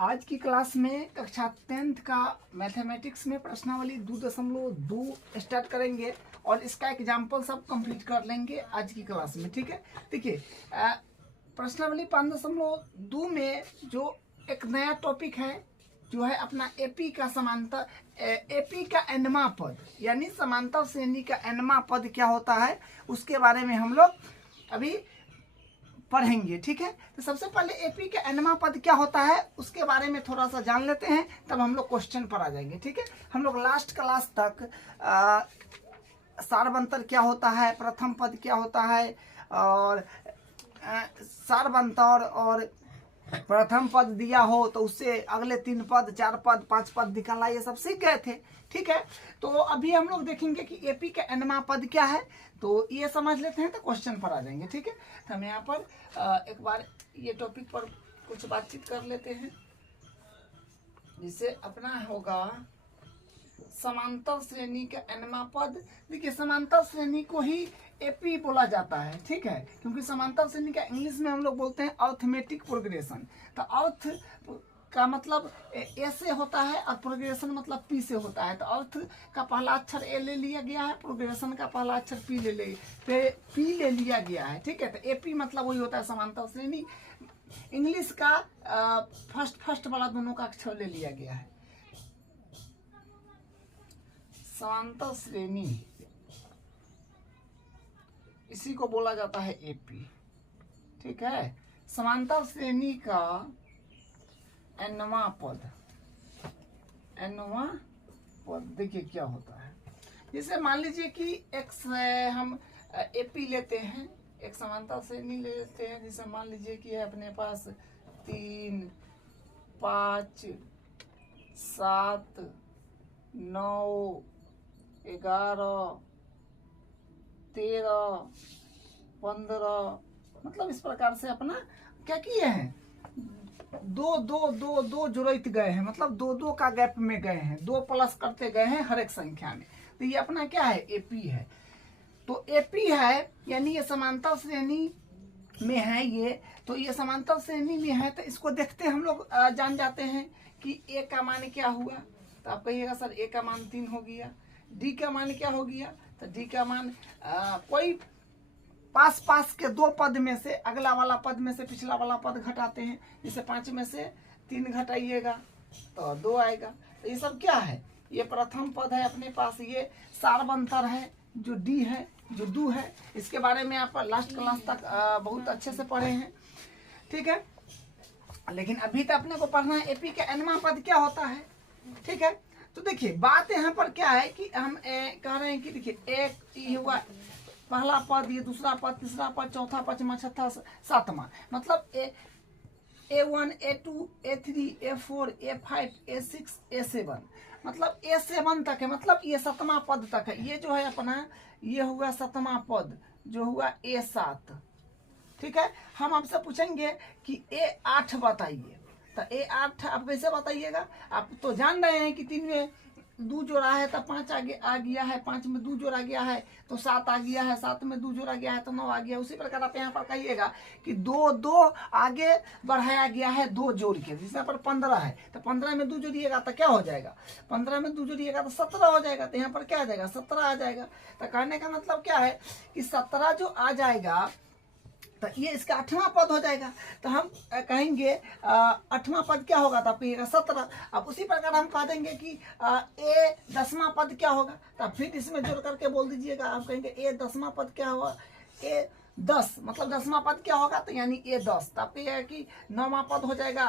आज की क्लास में कक्षा 10th का मैथमेटिक्स में प्रश्नावली 2.2 स्टार्ट करेंगे और इसका एग्जाम्पल सब कंप्लीट कर लेंगे आज की क्लास में। ठीक है, देखिए प्रश्नावली 5.2 में जो एक नया टॉपिक है जो है अपना एपी का समांतर एपी का एनमा पद यानी समांतर श्रेणी का एनमा पद क्या होता है उसके बारे में हम लोग अभी पढ़ेंगे। ठीक है, तो सबसे पहले एपी का एनमा पद क्या होता है उसके बारे में थोड़ा सा जान लेते हैं, तब हम लोग क्वेश्चन पर आ जाएंगे। ठीक है, हम लोग लास्ट क्लास तक सारबंतर क्या होता है, प्रथम पद क्या होता है और सारबंतर और प्रथम पद दिया हो तो उससे अगले 3 पद 4 पद 5 पद निकाला, ये सब सीख गए थे। ठीक है, तो अभी हम लोग देखेंगे कि एपी का एनमा पद क्या है, तो ये समझ लेते हैं तो क्वेश्चन पर आ जाएंगे। ठीक है, तो हम यहाँ पर एक बार ये टॉपिक पर कुछ बातचीत कर लेते हैं जिससे अपना होगा समांतर श्रेणी का एनमा पद। देखिए समांतर श्रेणी को ही एपी बोला जाता है। ठीक है, क्योंकि समांतर श्रेणी का इंग्लिश में हम लोग बोलते हैं अर्थमेटिक प्रोग्रेशन। तो अर्थ का मतलब ए से होता है और प्रोग्रेशन मतलब पी से होता है। तो अर्थ का पहला अक्षर ए ले लिया गया है, प्रोग्रेशन का पहला अक्षर पी ले लिया गया है। ठीक है, तो एपी मतलब वही होता है समांतर श्रेणी। इंग्लिश का फर्स्ट वाला दोनों का अक्षर ले लिया गया है। समांतर श्रेणी इसी को बोला जाता है एपी। ठीक है, समांतर श्रेणी का एनवा पद देखिए क्या होता है। जैसे मान लीजिए कि एक्स हम एपी लेते हैं, एक समांतर श्रेणी लेते हैं, जैसे मान लीजिए कि है अपने पास 3 5 7 9 11 13 15, मतलब इस प्रकार से अपना क्या किए हैं, दो जुड़ते गए हैं, मतलब दो का गैप में गए हैं, 2 प्लस करते गए हैं हर एक संख्या में। तो ये अपना क्या है, एपी है। तो एपी है यानी ये समांतर श्रेणी में है ये, तो ये समांतर श्रेणी में है तो इसको देखते हम लोग जान जाते हैं कि ए का मान क्या हुआ। तो आप कहिएगा सर ए का मान 3 हो गया, डी का मान क्या हो गया, तो डी का मान कोई पास के 2 पद में से अगला वाला पद में से पिछला वाला पद घटाते हैं। जैसे 5 में से 3 घटाइएगा तो 2 आएगा। तो ये सब क्या है, ये प्रथम पद है अपने पास, ये सारबंतर है जो डी है जो दू है। इसके बारे में आप लास्ट क्लास तक बहुत अच्छे से पढ़े हैं। ठीक है, लेकिन अभी तो अपने को पढ़ना है एपी का एनमा पद क्या होता है। ठीक है, तो देखिए बात यहाँ पर क्या है कि हम कह रहे हैं कि देखिए एक ये हुआ पहला पद, ये दूसरा पद, तीसरा पद, चौथा, पांचवा, छठा, सातवां, मतलब A1 A2 A3 A4 A5 A6 A7, मतलब A7 तक है, मतलब ये 7वां पद तक है। ये जो है अपना ये हुआ 7वां पद जो हुआ A7। ठीक है, हम आपसे पूछेंगे कि A8 बताइए, तो A8 आप कैसे बताइएगा। आप तो जान रहे हैं कि 3 में 2 जोड़ा है तो 5 आगे आ गया है, 5 में 2 जोड़ा गया है तो 7 आ गया है, 7 में 2 जोड़ा गया है तो 9 आ गया। उसी प्रकार आप यहाँ पर कहिएगा कि 2 आगे बढ़ाया गया है 2 जोड़ के, जिस यहाँ पर 15 है तो 15 में 2 जोड़िएगा तो क्या हो जाएगा, 15 में 2 जोड़िएगा तो 17 हो जाएगा। तो यहाँ पर क्या आ जाएगा, 17 आ जाएगा। तो कहने का मतलब क्या है कि 17 जो आ जाएगा तो ये इसका 8वां पद हो जाएगा। तो हम कहेंगे 8वां पद क्या होगा, तो आप कहिएगा 17। अब उसी प्रकार हम कह देंगे कि ए 10वां पद क्या होगा, तो फिर इसमें जोड़ करके बोल दीजिएगा। आप कहेंगे ए 10वां पद क्या होगा, ए 10 मतलब 10वां पद क्या होगा, तो यानी ए 10। तो आप कहिएगा कि 9वां पद हो जाएगा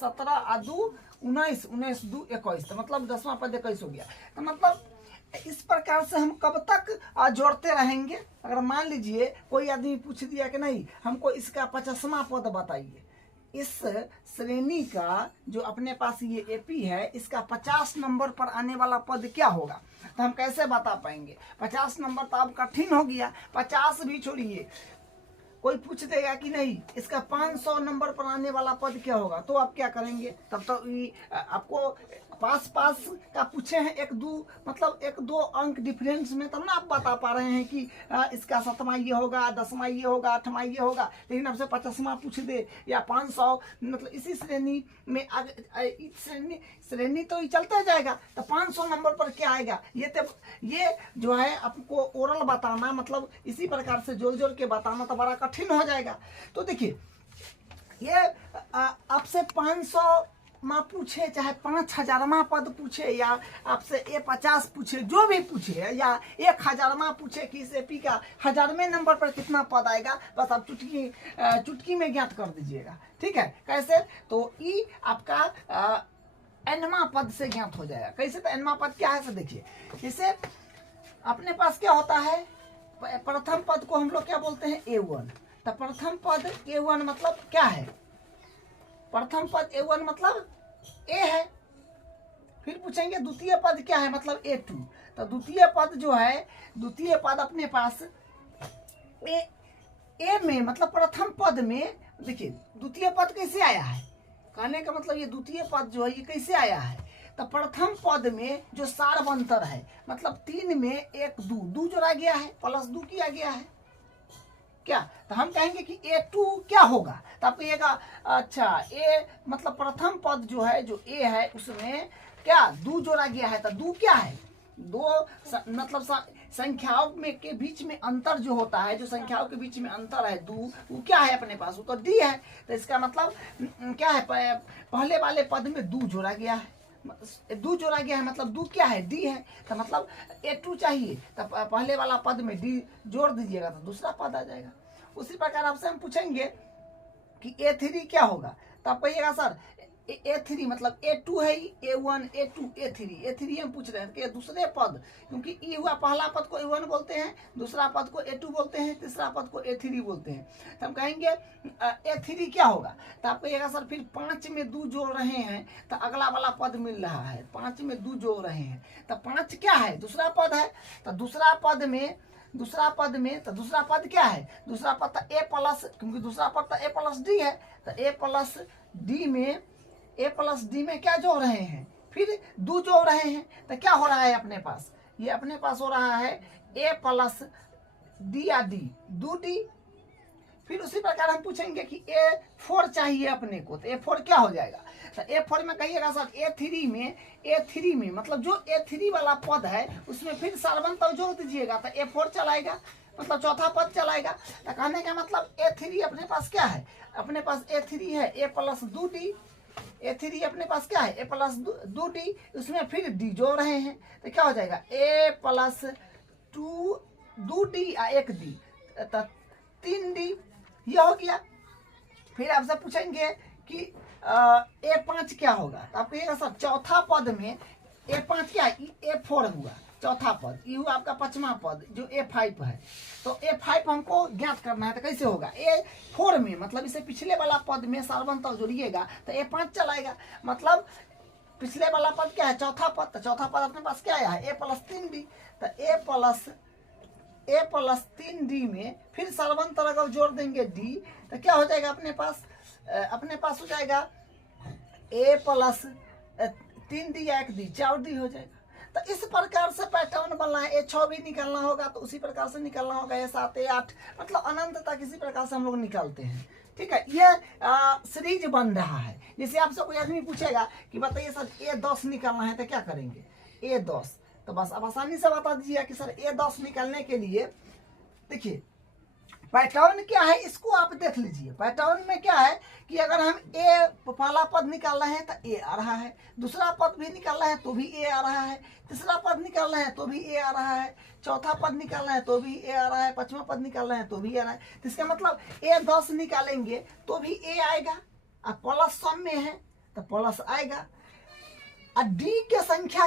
17 और 2 19 19 2 21, तो मतलब 10वां पद 21 हो गया। तो मतलब इस प्रकार से हम कब तक जोड़ते रहेंगे। अगर मान लीजिए कोई आदमी पूछ दिया कि नहीं हमको इसका 50वां पद बताइए, इस श्रेणी का जो अपने पास ये एपी है इसका 50 नंबर पर आने वाला पद क्या होगा, तो हम कैसे बता पाएंगे। 50 नंबर तो अब कठिन हो गया, 50 भी छोड़िए, कोई पूछ देगा कि नहीं इसका 500 नंबर पर आने वाला पद क्या होगा, तो आप क्या करेंगे? तब तो आपको पास का पूछे हैं एक दो मतलब एक दो अंक डिफरेंस में, तब ना आप बता पा रहे हैं कि इसका 7वां ये होगा, 10वां ये होगा, 8वां ये होगा। लेकिन आपसे 50वां पूछ दे या 500 मतलब इसी श्रेणी में श्रेणी तो ये चलता जाएगा। तो 500 नंबर पर क्या आएगा, ये जो है आपको ओरल बताना मतलब इसी प्रकार से जोड़ जोड़ के बताना तो बड़ा कठिन हो जाएगा। तो देखिए ये आपसे 500 माँ पूछे, चाहे 5000वां पद पूछे या आपसे A50 पूछे, जो भी पूछे या 1000वां पूछे कि इस एपी का 1000वें नंबर पर कितना पद आएगा, बस आप चुटकी में ज्ञात कर दीजिएगा। ठीक है, कैसे? तो ई आपका nवां पद से ज्ञात हो जाएगा। कैसे? तो nवां पद क्या है से देखिए, जैसे अपने पास क्या होता है, प्रथम पद को हम लोग क्या बोलते हैं, A1। तो प्रथम पद A1 मतलब क्या है, प्रथम पद A1 मतलब A है। फिर पूछेंगे द्वितीय पद क्या है, मतलब A2। तो द्वितीय पद जो है, द्वितीय पद अपने पास A में मतलब प्रथम पद में, देखिए द्वितीय पद कैसे आया है, कहने का मतलब ये द्वितीय पद जो है ये कैसे आया है। तो प्रथम पद में जो सार्वंतर है मतलब 3 में 1 2 जोड़ा गया है, +2 किया गया है क्या। तो हम कहेंगे कि A2 क्या होगा, तो आप कहिएगा अच्छा A मतलब प्रथम पद जो है, जो A है उसमें क्या 2 जोड़ा गया है। तो 2 क्या है, 2 मतलब संख्याओं में के बीच में अंतर जो होता है, जो संख्याओं के बीच में अंतर है 2, वो क्या है अपने पास, वो तो D है। तो इसका मतलब क्या है, पहले वाले पद में 2 जोड़ा गया है, 2 जोड़ा गया है मतलब 2 क्या है, D है। तो मतलब A2 चाहिए, तो पहले वाला पद में D जोड़ दीजिएगा तो दूसरा पद आ जाएगा। उसी प्रकार आपसे हम पूछेंगे कि A3 क्या होगा, तो आप कहिएगा सर A3 मतलब A2 है, A1 A2 A3 हम पूछ रहे हैं कि दूसरे पद, क्योंकि ई हुआ पहला पद को A1 बोलते हैं, दूसरा पद को A2 बोलते हैं, तीसरा पद को A3 बोलते हैं। तो हम कहेंगे A3 क्या होगा, तो आप कहिएगा सर फिर 5 में 2 जोड़ रहे हैं तो अगला वाला पद मिल रहा है, 5 में 2 जोड़ रहे हैं तो 5 क्या है, दूसरा पद है। तो दूसरा पद में तो दूसरा पद क्या है, दूसरा पद तो A प्लस, क्योंकि दूसरा पद तो A+D है। तो A+D में क्या जोड़ रहे हैं, फिर 2 जोड़ रहे हैं। तो क्या हो रहा है अपने पास, ये अपने पास हो रहा है A+D या D 2D। फिर उसी प्रकार हम पूछेंगे कि A4 चाहिए अपने को, तो A4 क्या हो जाएगा। तो A4 में कहिएगा सर A3 में मतलब जो A3 वाला पद है उसमें फिर सार्वंतर जोड़ दीजिएगा तो A4 चलाएगा, मतलब चौथा पद चलाएगा। तो कहने का मतलब A3 अपने पास क्या है, अपने पास A3 है A+2D। A3 अपने पास क्या है, A+2D, उसमें फिर D जोड़ रहे हैं तो क्या हो जाएगा A+2D या 1D, 3D ये हो गया। फिर आपसे पूछेंगे कि A5 क्या होगा, तो आप कहिएगा सर चौथा पद में A5 क्या है, A4 हुआ चौथा पद, ये हुआ आपका 5वां पद जो A5 है। तो A5 हमको ज्ञात करना है, तो कैसे होगा, A4 में मतलब इसे पिछले वाला पद में सार्वंतर जोड़िएगा तो A5 चलाएगा, मतलब पिछले वाला पद क्या है, चौथा पद। तो चौथा पद अपने पास क्या आया है A+3D। तो A+3D में फिर सार्वंतर अगर जोड़ देंगे D तो क्या हो जाएगा अपने पास हो जाएगा A+3D या 1D 4D हो जाएगा। तो इस प्रकार से पैटर्न बनना है। A6 भी निकलना होगा तो उसी प्रकार से निकलना होगा, A7 A8 मतलब अनंत तक इसी प्रकार से हम लोग निकालते हैं। ठीक है, ये सीरीज बन रहा है। जैसे आपसे कोई आदमी पूछेगा कि बताइए सर A10 निकालना है तो क्या करेंगे, A10, तो बस आप आसानी से बता दीजिए कि सर A10 निकालने के लिए देखिए पैटर्न क्या है, इसको आप देख लीजिए। पैटर्न में क्या है कि अगर हम A पहला पद निकाल रहे हैं तो A आ रहा है, दूसरा पद भी निकाल रहे हैं तो भी A आ रहा है, तीसरा पद निकाल रहे हैं तो भी A आ रहा है, चौथा पद निकाल रहे हैं तो भी A आ रहा है, 5वां पद निकाल रहे हैं तो भी आ रहा है। तो इसका मतलब A10 निकालेंगे तो भी A आएगा, और प्लस सम में है तो प्लस आएगा। और D की संख्या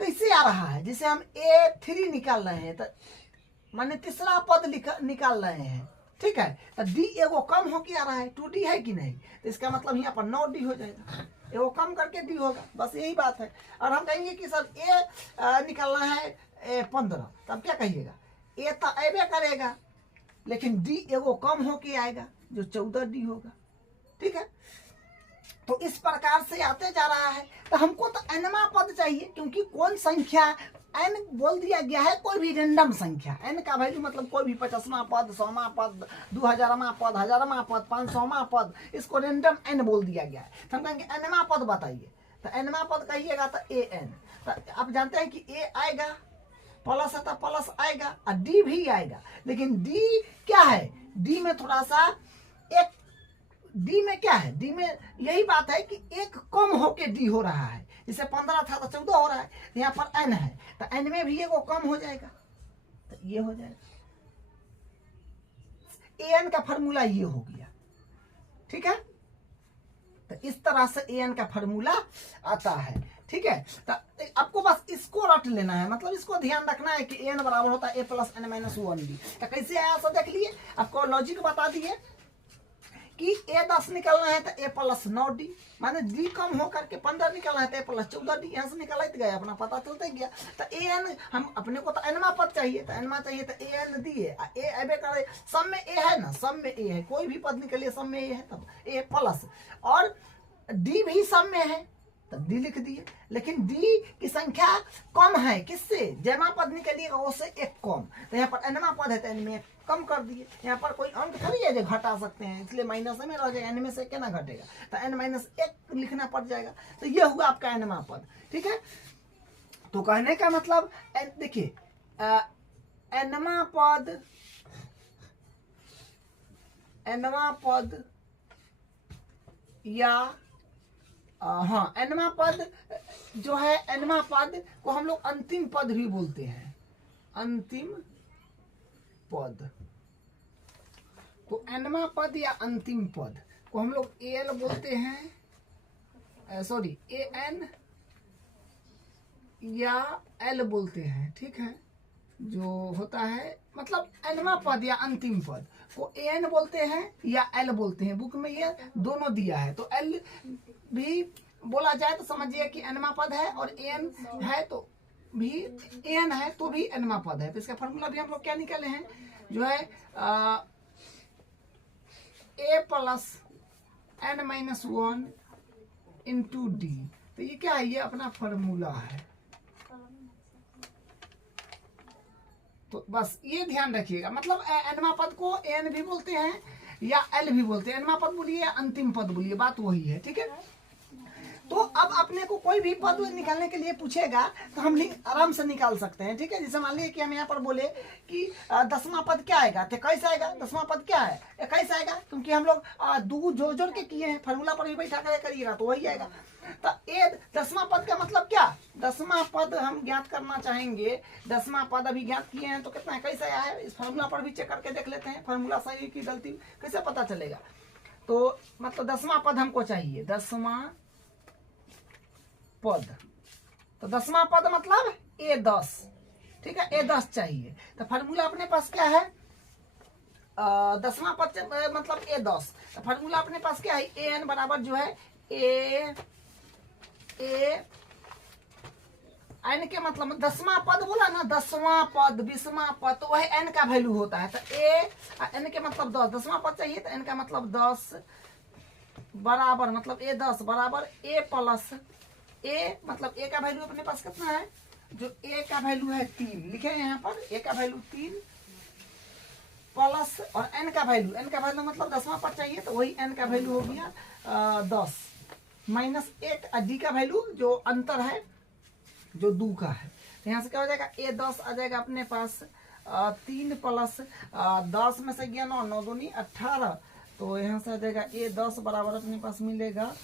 कैसे आ रहा है, जैसे हम A3 निकाल रहे हैं तो माने तीसरा पद निकाल रहे हैं, ठीक है, तो D एगो कम हो के आ रहा है, 2D है कि नहीं, तो इसका मतलब यहाँ पर 9D हो जाएगा, एगो कम करके D होगा, बस यही बात है। और हम कहेंगे कि सर A निकालना है 15, तब क्या कहिएगा, A तो अबे करेगा, लेकिन डी एगो कम होके आएगा जो 14D होगा। ठीक है, तो इस प्रकार से आते जा रहा है। तो हमको तो nवां पद चाहिए, क्योंकि कौन संख्या n बोल दिया गया है, कोई भी रेंडम संख्या। n का वैल्यू मतलब कोई भी 50वां पद, 100वां पद, 2000वां पद, 1000वां पद, 500वां पद, इसको रेंडम n बोल दिया गया है। तो हम कहेंगे nवां पद बताइए, तो nवां पद कहिएगा तो an। तो आप जानते हैं कि a आएगा, प्लस है तो प्लस आएगा और d भी आएगा। लेकिन d क्या है, d में थोड़ा सा एक, डी में क्या है, डी में यही बात है कि एक कम होके डी हो रहा है। जैसे 15 था तो 14 हो रहा है, यहाँ पर n है तो n में भी एगो कम हो जाएगा, तो ये हो जाएगा। an का फॉर्मूला ये हो गया। ठीक है, तो इस तरह से an का फॉर्मूला आता है। ठीक है, तो आपको बस इसको रट लेना है, मतलब इसको ध्यान रखना है कि an बराबर होता है a plus n minus 1d। तो कैसे आया सब देख लिए, आपको लॉजिक बता दिए कि a 10 निकलना है तो a प्लस 9d, माने d कम हो करके 15 निकलना है तो a प्लस 14d। यहाँ से निकलते गए, अपना पता चलते गया। तो an हम अपने को तो nवां पद चाहिए, तो nवां चाहिए तो an दिए, a अबे करे, सब में a है ना, सब में a है, कोई भी पद निकलिए सब में a है, तब a प्लस, और d भी सब में है तब d लिख दिए। लेकिन d की संख्या कम है, किससे, जमा पद निकलिएगा उससे एक कम, तो यहाँ पर nवां पद है तो n में कम कर दिए। यहाँ पर कोई अंक थोड़ी है जो घटा सकते हैं, इसलिए माइनस में रह जाएगा, n में से क्या ना घटेगा, तो n माइनस 1 लिखना पड़ जाएगा। तो ये हुआ आपका nवां पद। ठीक है, तो कहने का मतलब देखिए, nवां पद या हाँ, nवां पद जो है, nवां पद को हम लोग अंतिम पद भी बोलते हैं। अंतिम पद को nवां पद या अंतिम पद को हम लोग al बोलते हैं, सॉरी an या l बोलते हैं। ठीक है, जो होता है मतलब nवां पद या अंतिम पद को an बोलते हैं या l बोलते हैं। बुक में ये दोनों दिया है, तो l भी बोला जाए तो समझिए कि nवां पद है, और an है तो भी an है तो भी nवां पद है। तो इसका फॉर्मूला भी हम लोग क्या निकाले हैं, जो है a plus n minus 1 into D. तो ये क्या है, ये अपना फॉर्मूला है। तो बस ये ध्यान रखिएगा, मतलब nवां पद को an भी बोलते हैं या l भी बोलते हैं। nवां पद बोलिए या अंतिम पद बोलिए, बात वही है। ठीक है, तो अब अपने को कोई भी पद निकालने के लिए पूछेगा तो हम आराम से निकाल सकते हैं। ठीक है, जैसे मान लीजिए कि हम यहाँ पर बोले कि 10वां पद क्या आएगा, तो कैसे आएगा, 10वां पद क्या है, कैसे आएगा, क्योंकि हम लोग दो जोड़ जोड़ के किए हैं, फार्मूला पर भी बैठा कर करिएगा तो वही आएगा। तो ये 10वां पद का मतलब क्या, 10वां पद हम ज्ञात करना चाहेंगे। 10वां पद अभी ज्ञात किए हैं तो कितना है, कैसे आया है, इस फार्मूला पर भी चेक करके देख लेते हैं, फार्मूला सही की गलती कैसे पता चलेगा। तो मतलब 10वां पद हमको चाहिए, 10वां पद, तो 10वां पद मतलब a10। ठीक है, a10 चाहिए, तो फार्मूला अपने पास क्या है, 10वां पद मतलब a10। तो फार्मूला अपने पास क्या है, an बराबर जो है n के मतलब 10वां पद बोला ना, 10वां पद, 20वां पद, तो वह n का वैल्यू होता है। तो n के मतलब 10, 10वां पद चाहिए तो n का मतलब 10 बराबर, मतलब a10 बराबर a प्लस a, मतलब a का वैल्यू अपने पास कितना है, जो a का वैल्यू है 3 लिखे हैं यहाँ पर, a का वैल्यू 3 प्लस, और n का वैल्यू मतलब 10वां पद चाहिए तो वही n का वैल्यू हो गया 10 माइनस 1, d का वैल्यू जो अंतर है जो 2 का है। तो यहाँ से क्या हो जाएगा, a10 आ जाएगा अपने पास 3 प्लस 10 में से गया 9, 9 दूनी 18, तो यहाँ से आ जाएगा a10 बराबर अपने पास मिलेगा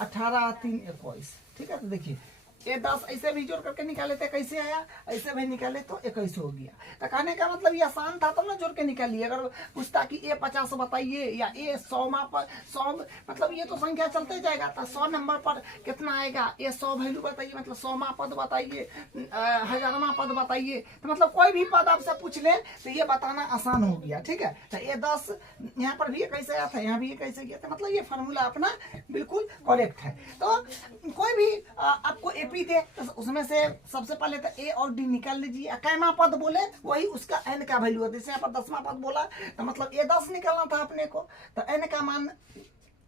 18 3 21। ठीक है, तो देखिए a10 ऐसे भी जोड़ करके निकाले थे, कैसे आया, ऐसे भी निकाले तो 21 हो गया। तो कहने का मतलब ये आसान था तो ना जोड़ के निकालिए। अगर पूछता कि a50 बताइए या a100 पर 100, मतलब ये तो संख्या चलते जाएगा, तो 100 नंबर पर कितना आएगा, a100 वैल्यू बताइए, मतलब 100वां पद बताइए, 1000वां पद बताइए। तो मतलब कोई भी पद आपसे पूछ ले तो ये बताना आसान हो गया। ठीक है, तो a10 यहाँ पर भी कैसे आया था, यहाँ भी कैसे गया था, मतलब ये फार्मूला अपना बिल्कुल करेक्ट है। तो कोई भी आपको एपी थे तो उसमें से सबसे पहले तो ए और डी निकाल लीजिए। कैमा पद बोले वही उसका एन का वैल्यू है। जैसे यहाँ पर 10वां पद बोला तो मतलब ए 10 निकालना था अपने को, तो एन का मान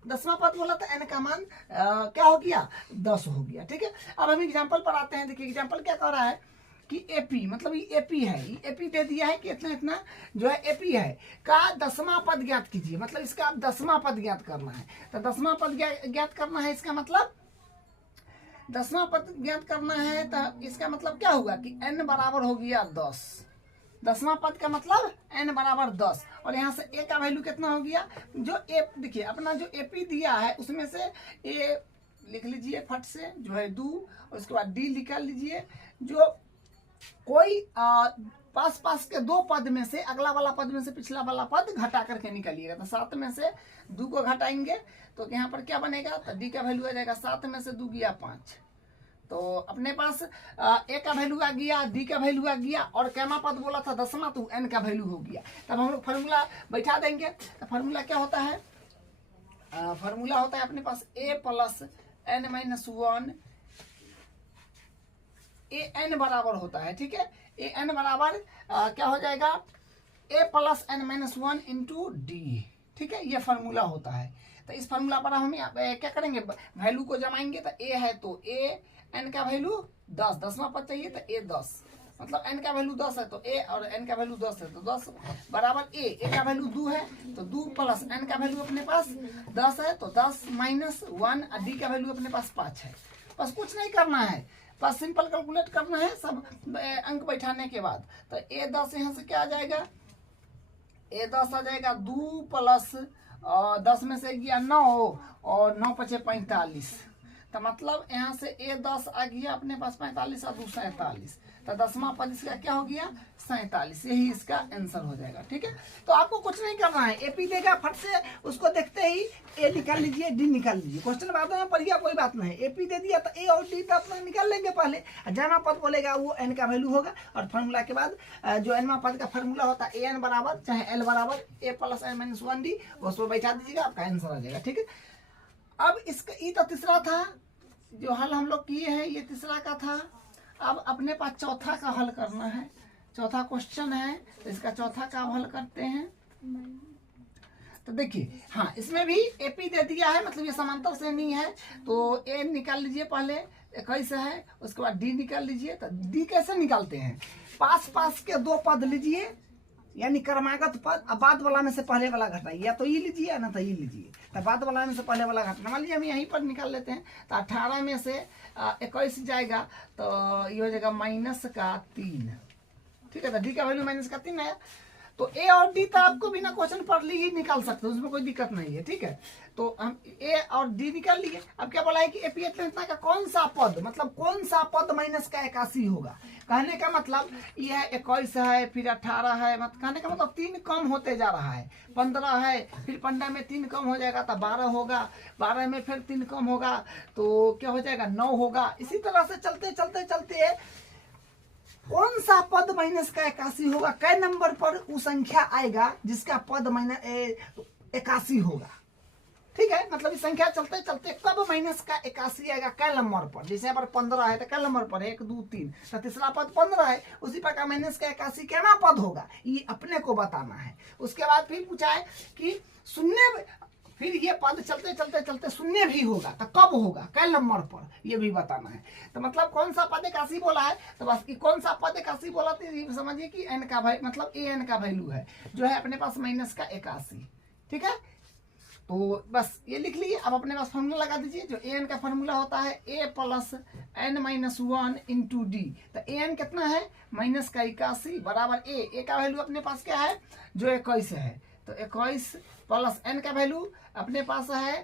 10वां पद बोला तो एन का मान क्या हो गया 10 हो गया। ठीक है, अब हम एग्जाम्पल पर आते हैं। देखिए एग्जाम्पल क्या कह रहा है कि एपी मतलब ये एपी है, ये एपी दे दिया है कि इतना इतना जो है एपी है का 10वां पद ज्ञात कीजिए। मतलब इसका 10वां पद ज्ञात करना है, तो 10वां पद ज्ञात करना है। इसका मतलब 10वां पद ज्ञात करना है तो इसका मतलब क्या होगा कि n बराबर हो गया 10। 10वां पद का मतलब n बराबर 10, और यहाँ से a का वैल्यू कितना हो गया, जो ए देखिए अपना जो एपी दिया है उसमें से a लिख लीजिए फट से जो है 2, और उसके बाद d निकाल लीजिए। जो कोई पास पास के दो पद में से अगला वाला पद में से पिछला वाला पद घटा करके निकालिएगा। तो 7 में से 2 को घटाएंगे तो यहाँ पर क्या बनेगा, तो डी का वैल्यू आ जाएगा 7 में से 2 गया 5। तो अपने पास ए का वैल्यू आ गया, डी का वैल्यू आ गया, और कैमा पद बोला था 10वां तो एन का वैल्यू हो गया। तब हम लोग फार्मूला बैठा देंगे। तो फार्मूला क्या होता है, फार्मूला होता है अपने पास ए plus N minus 1, A N बराबर होता है। ठीक है, ए एन बराबर क्या हो जाएगा, A plus N minus 1 into D. ठीक है, ये फार्मूला होता है। तो इस फार्मूला पर हम क्या करेंगे, वैल्यू को जमाएंगे। तो ए है तो ए एन का वैल्यू 10, 10वां पद चाहिए तो ए 10, मतलब एन का वैल्यू 10 है तो ए, और एन का वैल्यू 10 है तो 10 बराबर ए का वैल्यू 2 है तो 2 प्लस एन का वैल्यू अपने पास 10 है तो 10 माइनस 1, डी का वैल्यू अपने पास 5 है। बस कुछ नहीं करना है, बस सिंपल कैलकुलेट करना है सब अंक बैठाने के बाद। तो ए 10 यहाँ से क्या आ जाएगा, ए 10 आ जाएगा 2 प्लस 10 में से गया 9, और 9 पचे 45, तो मतलब यहाँ से ए 10 आ गया अपने पास 45 और 2 47, तो 10वां पद इसका क्या हो गया 47। यही इसका आंसर हो जाएगा। ठीक है, तो आपको कुछ नहीं करना है, एपी देगा फट से उसको देखते ही ए निकाल लीजिए, डी निकाल लीजिए। क्वेश्चन बाद में पढ़िए, कोई बात नहीं। एपी दे दिया तो ए और डी तो अपना निकाल लेंगे पहले, जमा पद बोलेगा वो एन का वैल्यू होगा, और फार्मूला के बाद जो एनवा पद का फार्मूला होता है ए एन बराबर चाहे एल बराबर A plus N minus 1 D, उसको बैठा दीजिएगा, आपका आंसर आ जाएगा। ठीक है, अब इसका ये तो तीसरा था जो हल हम लोग किए हैं, ये तीसरा का था। अब अपने पास चौथा का हल करना है, चौथा क्वेश्चन है, तो इसका चौथा का हल करते हैं। तो देखिए हाँ, इसमें भी एपी दे दिया है, मतलब ये समांतर श्रेणी है। तो ए निकाल लीजिए पहले, 21 है, उसके बाद डी निकाल लीजिए। तो डी कैसे निकालते हैं, पास पास के दो पद लीजिए, यानी क्रमागत पद। अब बाद वाला में से पहले वाला घटाइए, या तो ये लीजिए या ना तो ये लीजिए। तो बाद वाला में से पहले वाला घटाना, मान लीजिए हम यहीं पर निकाल लेते हैं। तो 18 में से 21 जाएगा तो ये हो जाएगा -3। ठीक है, तो डी का वैल्यू -3 है। तो ए और डी तो आपको बिना क्वेश्चन पढ़ ली ही निकाल सकते हो, उसमें कोई दिक्कत नहीं है। ठीक है, तो हम ए और डी निकाल लिए। अब क्या बोला है कि एपी इतना का कौन सा पद, मतलब कौन सा पद माइनस का 81 होगा। कहने का मतलब ये है 21 है, फिर 18 है, मतलब कहने का मतलब 3 कम होते जा रहा है। 15 है, फिर 15 में 3 कम हो जाएगा तो 12 होगा, 12 में फिर 3 कम होगा तो क्या हो जाएगा 9 होगा। इसी तरह से चलते चलते चलते कौन सा पद माइनस का 81 होगा, कै नंबर पर वो संख्या आएगा जिसका पद माइनस 81 होगा। ठीक है, मतलब इस संख्या चलते चलते कब माइनस का 81 आएगा, कै नंबर पर। जैसे यहाँ पर 15 है तो कै नंबर पर 1 2 3, तो तीसरा पद 15 है, उसी प्रकार माइनस का 81 कैना पद होगा, ये अपने को बताना है। उसके बाद फिर पूछा है कि शून्य, फिर ये पद चलते चलते चलते शून्य भी होगा तो कब होगा, कै नंबर पर, ये भी बताना है। तो मतलब कौन सा पद 81 बोला है, तो बस कौन सा पद 81 बोला तो ये समझिए कि एन का वैल्यू, मतलब ए एन का वैल्यू है जो है अपने पास माइनस का 81। ठीक है, तो बस ये लिख लीजिए। अब अपने पास फॉर्मूला लगा दीजिए। जो ए एन का फॉर्मूला होता है A plus N minus 1 into D. तो ए एन कितना है माइनस का 81 बराबर ए का वैल्यू अपने पास क्या है जो 21 है, तो 21 प्लस एन का वैल्यू अपने पास है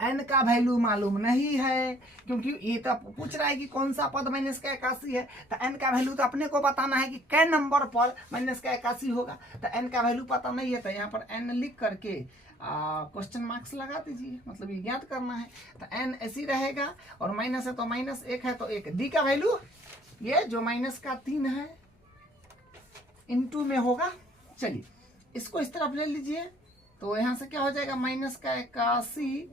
एन का वैल्यू मालूम नहीं है, क्योंकि ये तो पूछ रहा है कि कौन सा पद माइनस का 81 है। तो एन का वैल्यू तो अपने को बताना है कि कै नंबर पर माइनस का 81 होगा। तो एन का वैल्यू पता नहीं है तो यहाँ पर एन लिख करके क्वेश्चन मार्क्स लगा दीजिए, मतलब ये ज्ञात करना है। तो एन ऐसी रहेगा, और माइनस है तो माइनस, 1 है तो 1। डी का वैल्यू ये जो माइनस का 3 है इंटू में होगा। चलिए इसको इस तरफ ले लीजिए, तो यहाँ से क्या हो जाएगा माइनस का 81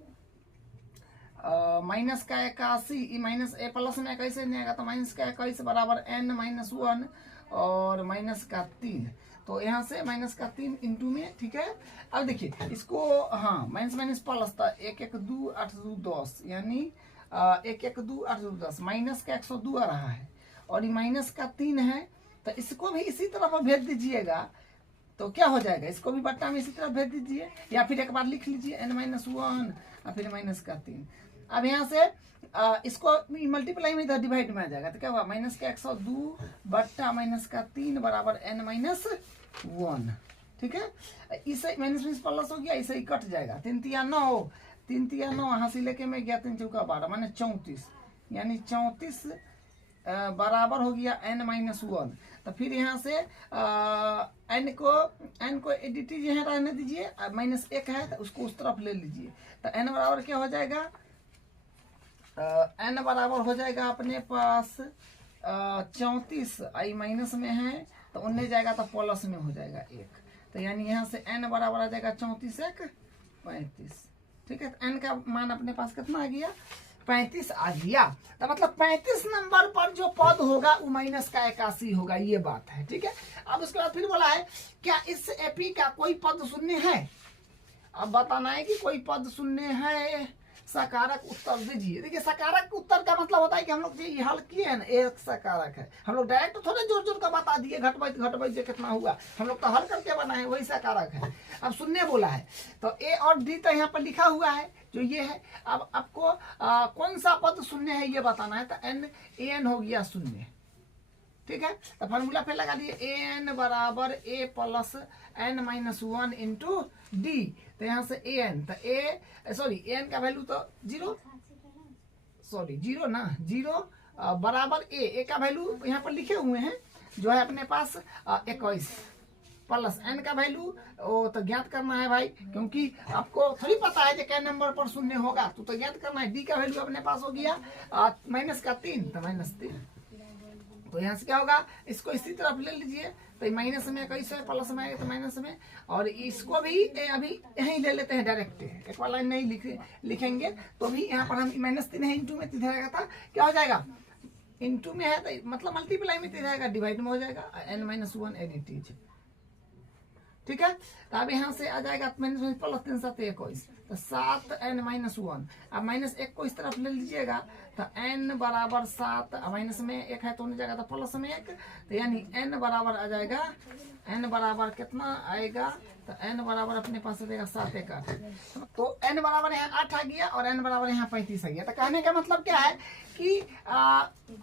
माइनस का 81 माइनस ए प्लस में 21 नहीं आएगा, तो माइनस का 21 बराबर n माइनस 1 और माइनस का 3। तो यहाँ से माइनस का 3 इंटू में, ठीक है। अब देखिए इसको, हाँ माइनस माइनस प्लस था, 1 1 2 8 2 10, यानी 1 1 2 8 2 10, माइनस का 102 आ रहा है और ये माइनस का 3 है, तो इसको भी इसी तरफ भेज दीजिएगा तो क्या हो जाएगा, इसको भी बट्टा में इसी तरफ भेज दीजिए, या फिर एक बार लिख लीजिए n माइनस 1 और फिर माइनस का 3। अब यहाँ से इसको मल्टीप्लाई में इधर डिवाइड में आ जाएगा, तो क्या होगा, माइनस का 102 बट्टा माइनस का 3 बराबर n माइनस 1, ठीक है। इसे माइनस माइनस प्लस हो गया, इसे ही कट जाएगा, 3 तिया 9, 3 तिया 9, यहाँ से लेके मैं गया 3 चौका 12 माने 34, यानी 34 बराबर हो गया n माइनस 1। तो फिर यहाँ से n को एडिटी जो है रहने दीजिए, माइनस 1 है तो उसको उस तरफ ले लीजिए, तो n बराबर क्या हो जाएगा, n बराबर हो जाएगा अपने पास 34, आई माइनस में है तो उन्हें जाएगा तो प्लस में हो जाएगा 1, तो यानी यहाँ से n बराबर आ जाएगा 34 1 35, ठीक है। तो n का मान अपने पास कितना आ गया, 35 आ गया। तो मतलब 35 नंबर पर जो पद होगा वो माइनस का 81 होगा, ये बात है, ठीक है। अब उसके बाद फिर बोला है क्या इस एपी का कोई पद शून्य है, अब बताना है कि कोई पद शून्य है, सकारक उत्तर दीजिए। देखिए सकारक उत्तर का मतलब होता है कि हम लोग ये हल किए हैं ना, एक सकारक है, हम लोग डायरेक्ट थोड़े जोर जोर का बता दिए घटवाई जो कितना हुआ, हम लोग तो हल करके बनाए, वही सकारक है। अब शून्य बोला है तो ए और डी तो यहाँ पर लिखा हुआ है जो ये है। अब आपको कौन सा पद शून्य है ये बताना है, तो एन हो गया शून्य, ठीक है। तो फॉर्मूला पे लगा दिए एन बराबर A plus N minus 1 into D, तो यहाँ से एन, तो एन का वैल्यू तो 0 ना, 0 बराबर ए का वैल्यू यहाँ पर लिखे हुए हैं जो है अपने पास 21 प्लस एन का वैल्यू वो तो ज्ञात करना है भाई, क्योंकि आपको थोड़ी पता है कि क्या नंबर पर शून्य होगा, तो ज्ञात करना है। डी का वैल्यू अपने पास हो गया माइनस का 3, तो माइनस 3, तो यहाँ से क्या होगा, इसको इसी तरफ ले लीजिए, तो माइनस में कैसे प्लस में आएगा तो माइनस में, और इसको भी अभी यहीं ले लेते हैं डायरेक्ट, एक बार लाइन नहीं लिखेंगे तो भी यहाँ पर हम माइनस 3 है, इंटू में 3 आएगा था, क्या हो जाएगा, इंटू में है तो मतलब मल्टीप्लाई में 3 आएगा, डिवाइड में हो जाएगा n माइनस 1 एडिट, ठीक है। तो अब यहाँ से आ जाएगा माइनस प्लस 3 7 21, तो 7n माइनस 1, अब माइनस 1 को इस तरफ ले लीजिएगा, तो n बराबर 7, माइनस में 1 है तो होने जाएगा तो प्लस में 1, तो यानी n बराबर आ जाएगा, n बराबर कितना आएगा, तो n बराबर अपने पास आ जाएगा 7 1 8, तो n बराबर यहाँ 8 आ गया और n बराबर यहाँ 35 आ गया। तो कहने का मतलब क्या है कि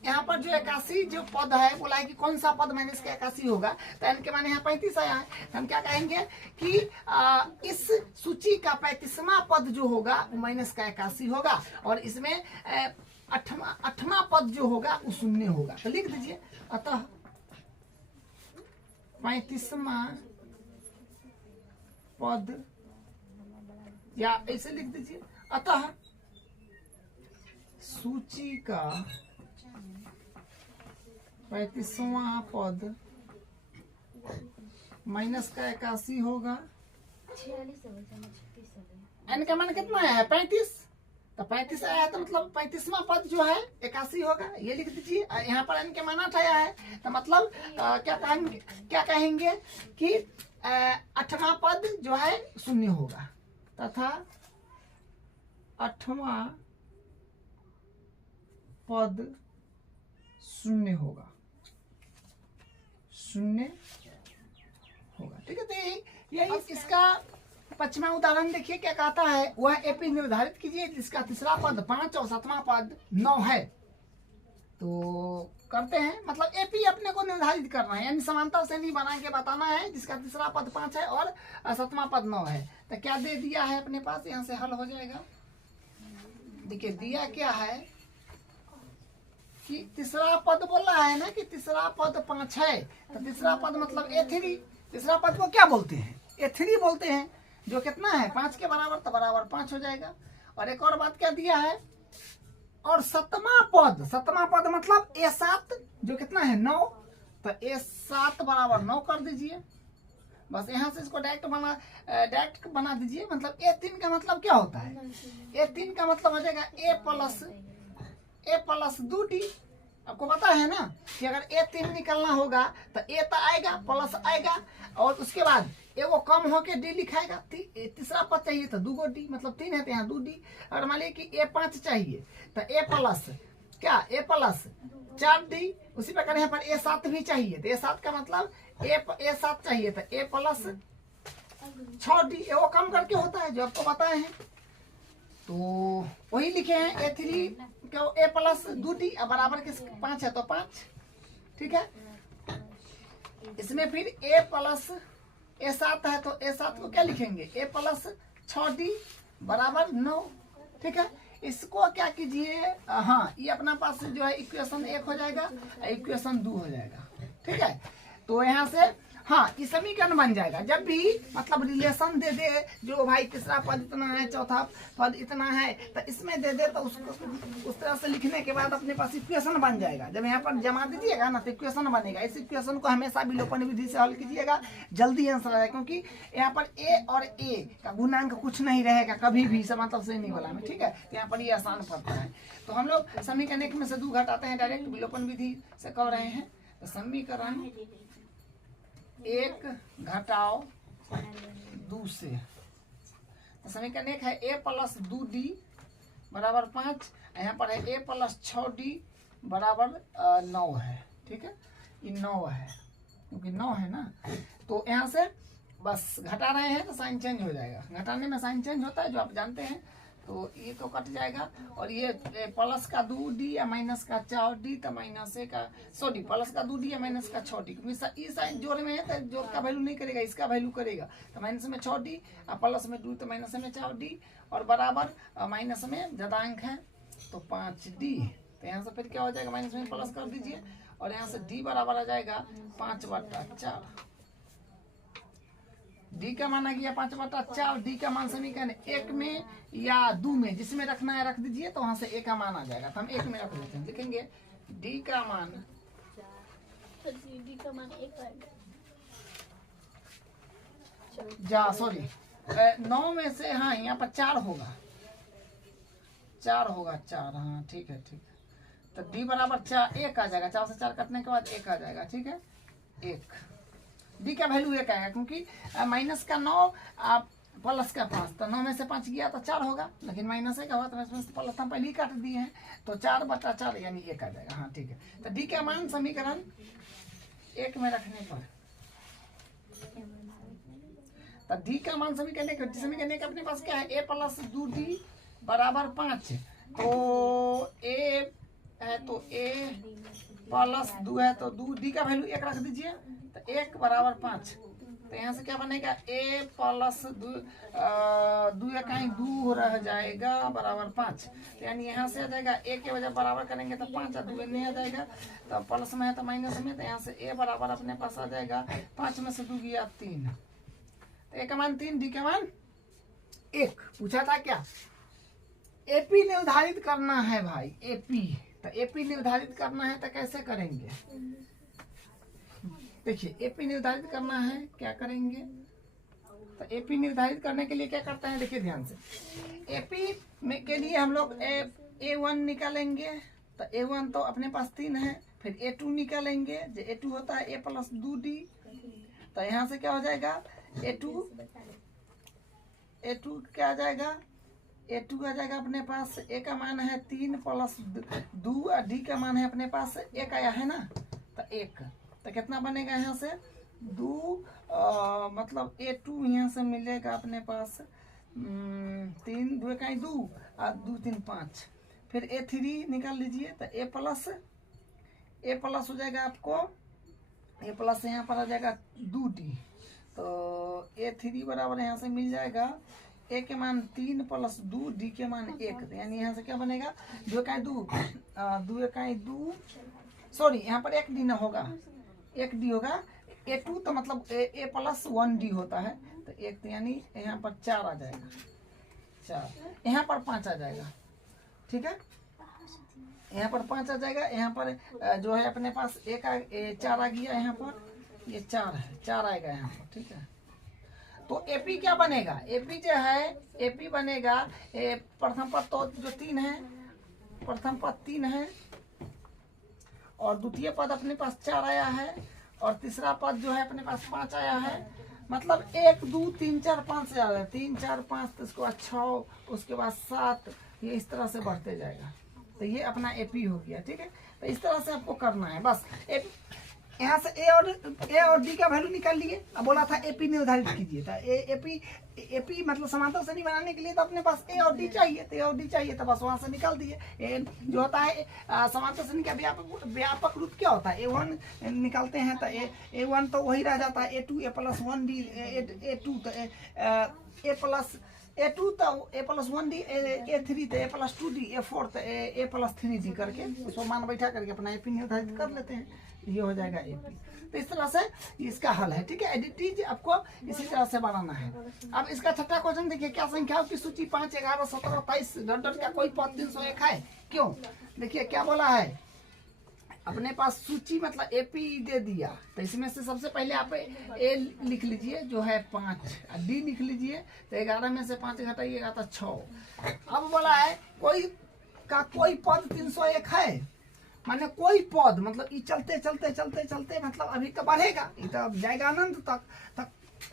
यहाँ पर जो 81 जो पद है बोला है कि कौन सा पद माइनस का 81 होगा, तो n के माने यहाँ 35 आया है, तो हम क्या कहेंगे कि इस सूची का 35वां पद जो होगा वो माइनस का 81 होगा, और इसमें 8वां पद जो होगा वो शून्य होगा। तो लिख दीजिए, अतः 35वां पद, या ऐसे लिख दीजिए, अतः सूची का 35वां पद माइनस का 81 होगा। n का मान कितना है, 35, तो 35 आया है तो मतलब 35वां पद जो है 81 होगा, ये लिख दीजिए। यहाँ पर n के मान 8 आया है तो मतलब क्या कहेंगे कि 8वां पद जो है शून्य होगा, तथा 8वां पद शून्य होगा, ठीक है। तो यही इसका 5वां उदाहरण देखिए क्या कहता है, वह एपी निर्धारित कीजिए जिसका तीसरा पद 5 और 7वां पद 9 है। तो करते हैं, मतलब एपी अपने को निर्धारित करना है, यानी समांतर श्रेणी बना के बताना है जिसका तीसरा पद 5 है और 7वां पद 9 है। तो क्या दे दिया है अपने पास, यहाँ से हल हो जाएगा। देखिए दिया क्या है कि तीसरा पद बोल रहा है ना कि तीसरा पद 5 है, तो तीसरा पद मतलब A3, तीसरा पद को क्या बोलते हैं, A3 बोलते हैं, जो कितना है 5 के बराबर, तो बराबर 5 हो जाएगा। और एक और बात क्या दिया है, और 7वां पद मतलब A7 जो कितना है 9, तो A7 बराबर 9 कर दीजिए, बस यहाँ से इसको डायरेक्ट बना दीजिए। मतलब A3 का मतलब क्या होता है? A3 का मतलब हो जाएगा A प्लस 2D। आपको पता है ना कि अगर A3 निकलना होगा तो A तो आएगा, प्लस आएगा, और उसके बाद ए वो कम होके D लिखाएगा। तीसरा पद चाहिए तो 2 D, मतलब 3 है तो यहाँ 2D। अगर मान लीजिए कि A5 चाहिए तो A प्लस क्या, A प्लस 4D। उसी प्रकार यहाँ पर A7 भी चाहिए तो A7 का मतलब A7 चाहिए तो A प्लस 6D। वो कम करके होता है जो आपको बताए हैं, तो वही लिखे हैं A3 क्या, A प्लस 2D बराबर के 5 है तो 5, ठीक है। इसमें फिर A प्लस A7 है तो A7 को क्या लिखेंगे, A प्लस 6D बराबर 9, ठीक है। इसको क्या कीजिए, हाँ ये अपना पास जो है इक्वेशन 1 हो जाएगा, इक्वेशन 2 हो जाएगा, ठीक है। तो यहाँ से हाँ ये समीकरण बन जाएगा। जब भी मतलब रिलेशन दे दे जो भाई तीसरा पद इतना है, चौथा पद इतना है, तो इसमें दे दे तो उसको उस तरह से लिखने के बाद अपने पास इक्वेशन बन जाएगा। जब यहाँ पर जमा दीजिएगा ना तो इक्वेशन बनेगा। इस इक्वेशन को हमेशा विलोपन विधि से हल कीजिएगा, जल्दी आंसर आएगा। क्योंकि यहाँ पर A और A का गुणांक कुछ नहीं रहेगा कभी भी, मतलब से नहीं बोला मैं, ठीक है। यहाँ पर ये आसान पड़ता है। तो हम लोग समीकरण 1 में से 2 घटाते हैं, डायरेक्ट विलोपन विधि से कर रहे हैं। तो समीकरण 1 घटाओ 2 से, तो समीकरण 1 है A प्लस 2D बराबर 5, यहाँ पर है A प्लस 6D बराबर 9 है, ठीक है। ये 9 है क्योंकि 9 है ना, तो यहाँ से बस घटा रहे हैं तो साइन चेंज हो जाएगा। घटाने में साइन चेंज होता है जो आप जानते हैं। तो ये तो कट जाएगा, और ये प्लस का 2D या माइनस का 4D तो माइनस का सॉरी प्लस का 2D या माइनस का 6D, क्योंकि इस साइन जोड़ में है तो जोड़ का वैल्यू नहीं करेगा, इसका वैल्यू करेगा। तो माइनस में 6D और प्लस में 2 तो माइनस में 4D, और बराबर माइनस में ज्यादा अंक है तो 5D। तो यहाँ से फिर क्या हो जाएगा, माइनस में प्लस कर दीजिए, और यहाँ से D बराबर आ जाएगा 5/4। D का मान आ गया 5/4। D का मान समीकरण 1 में या 2 में जिसमें रखना है रख दीजिए, तो वहां से A का मान आ जाएगा। तो हम 1 में रख देते हैं, लिखेंगे D का मान 9 में से, हाँ यहाँ पर 4 होगा, 4 हाँ ठीक है। तो D बराबर 4 1 आ जाएगा, 4 से 4 कटने के बाद 1 आ जाएगा, ठीक है। 1 D का वैल्यू 1 आएगा, क्योंकि माइनस का 9 प्लस का 5, तो 9 में से 5 गया तो 4 होगा, लेकिन माइनस का हुआ तो इसमें से प्लस हम पहले ही काट दिए हैं, तो 4/4 यानी 1 आ जाएगा, हाँ ठीक है। तो D का मान समीकरण 1 में रखने पर, तो D का मान समीकरण 1 अपने पास क्या है, A प्लस 2D बराबर 5, तो A है तो A प्लस 2 है तो 2D का वैल्यू 1 रख दीजिए, तो 1 बराबर 5। तो यहाँ से क्या बनेगा, A प्लस 2 इकाई 2 रह जाएगा बराबर 5। तो यानी यहाँ से आ जाएगा A के वजह बराबर करेंगे तो 5 और 2 नहीं आ जाएगा, तो प्लस में है तो माइनस में, तो यहाँ से A बराबर अपने पास आ जाएगा 5 में से 2 गया 3, तो A का मान 3, D का मान 1। पूछा था क्या, AP निर्धारित करना है भाई, AP। तो AP निर्धारित करना है तो कैसे करेंगे, देखिए AP निर्धारित करना है क्या करेंगे। तो AP निर्धारित करने के लिए क्या करते हैं, देखिए ध्यान से। AP में के लिए हम लोग A1 निकालेंगे, तो A1 तो अपने पास 3 है, फिर A2 निकालेंगे, जो A2 होता है A प्लस 2D। तो यहाँ से क्या हो जाएगा, A2 क्या आ जाएगा, A2 आ जाएगा अपने पास, A का मान है 3 प्लस 2 और D का मान है अपने पास 1 आया है ना, तो 1, तो कितना बनेगा यहाँ से 2, मतलब A2 यहाँ से मिलेगा अपने पास 3 2 इकाई 2 और 2 3 5। फिर A3 निकाल लीजिए, तो A प्लस हो जाएगा आपको, A प्लस यहाँ पर आ जाएगा 2D, तो A3 बराबर यहाँ से मिल जाएगा A के मान 3 प्लस 2, D के मान 1। तो यानी यहाँ से क्या बनेगा, 2 इकाई 2 सॉरी यहाँ पर 1D न होगा, 1D होगा। A2 तो मतलब A प्लस 1D होता है, तो 1, तो यानी यहाँ पर 4 आ जाएगा, 4 यहाँ पर 5 आ जाएगा, ठीक है। यहाँ पर 5 आ जाएगा, यहाँ पर जो है अपने पास 4 आ गया, यहाँ पर ये 4 है, 4 आएगा यहाँ पर, ठीक है। तो एपी क्या बनेगा, एपी जो है एपी बनेगा प्रथम पद तो जो 3 है, प्रथम पद 3 है और द्वितीय पद अपने पास 4 आया है और तीसरा पद जो है अपने पास 5 आया है। मतलब 1 2 3 4 5 से आ रहा है, 3 4 5 तो उसके बाद 6 उसके बाद 7, ये इस तरह से बढ़ते जाएगा। तो ये अपना एपी हो गया। ठीक है, तो इस तरह से आपको करना है बस। यहाँ से ए और डी का वैल्यू निकाल लिए। अब बोला था एपी निर्धारित कीजिए, तो एपी मतलब समांतर श्रेणी बनाने के लिए तो अपने पास ए और डी चाहिए, तो ए और डी चाहिए तो बस वहां से निकाल दिए। जो होता है समांतर श्रेणी का व्यापक रूप क्या होता है, A1 निकालते हैं तो A1 तो वही रह जाता है A2 A+1D A2 तो A2 तो A+1D A3 तो A+2D A4 तो A+3D करके उसको मान बैठा करके अपना एपी निर्धारित कर लेते हैं, ये हो जाएगा एपी। तो इस तरह से इसका हल है। ठीक है, एडिटिव आपको इसी तरह से बनाना है। अब इसका छठा क्वेश्चन देखिए, क्या संख्याओं की सूची 5 11 17 23 डॉट का कोई पद 301 है, क्यों? देखिए क्या बोला है, अपने पास सूची मतलब एपी दे दिया, तो इसमें से सबसे पहले आप ए लिख लीजिए जो है 5, डी लिख लीजिए तो 11 में से 5 घटाइएगा तो 6। अब बोला है कोई पद 301 है, माने कोई पद मतलब ये चलते चलते चलते चलते मतलब अभी तो बढ़ेगा, ये तो जाएगा अनंत तक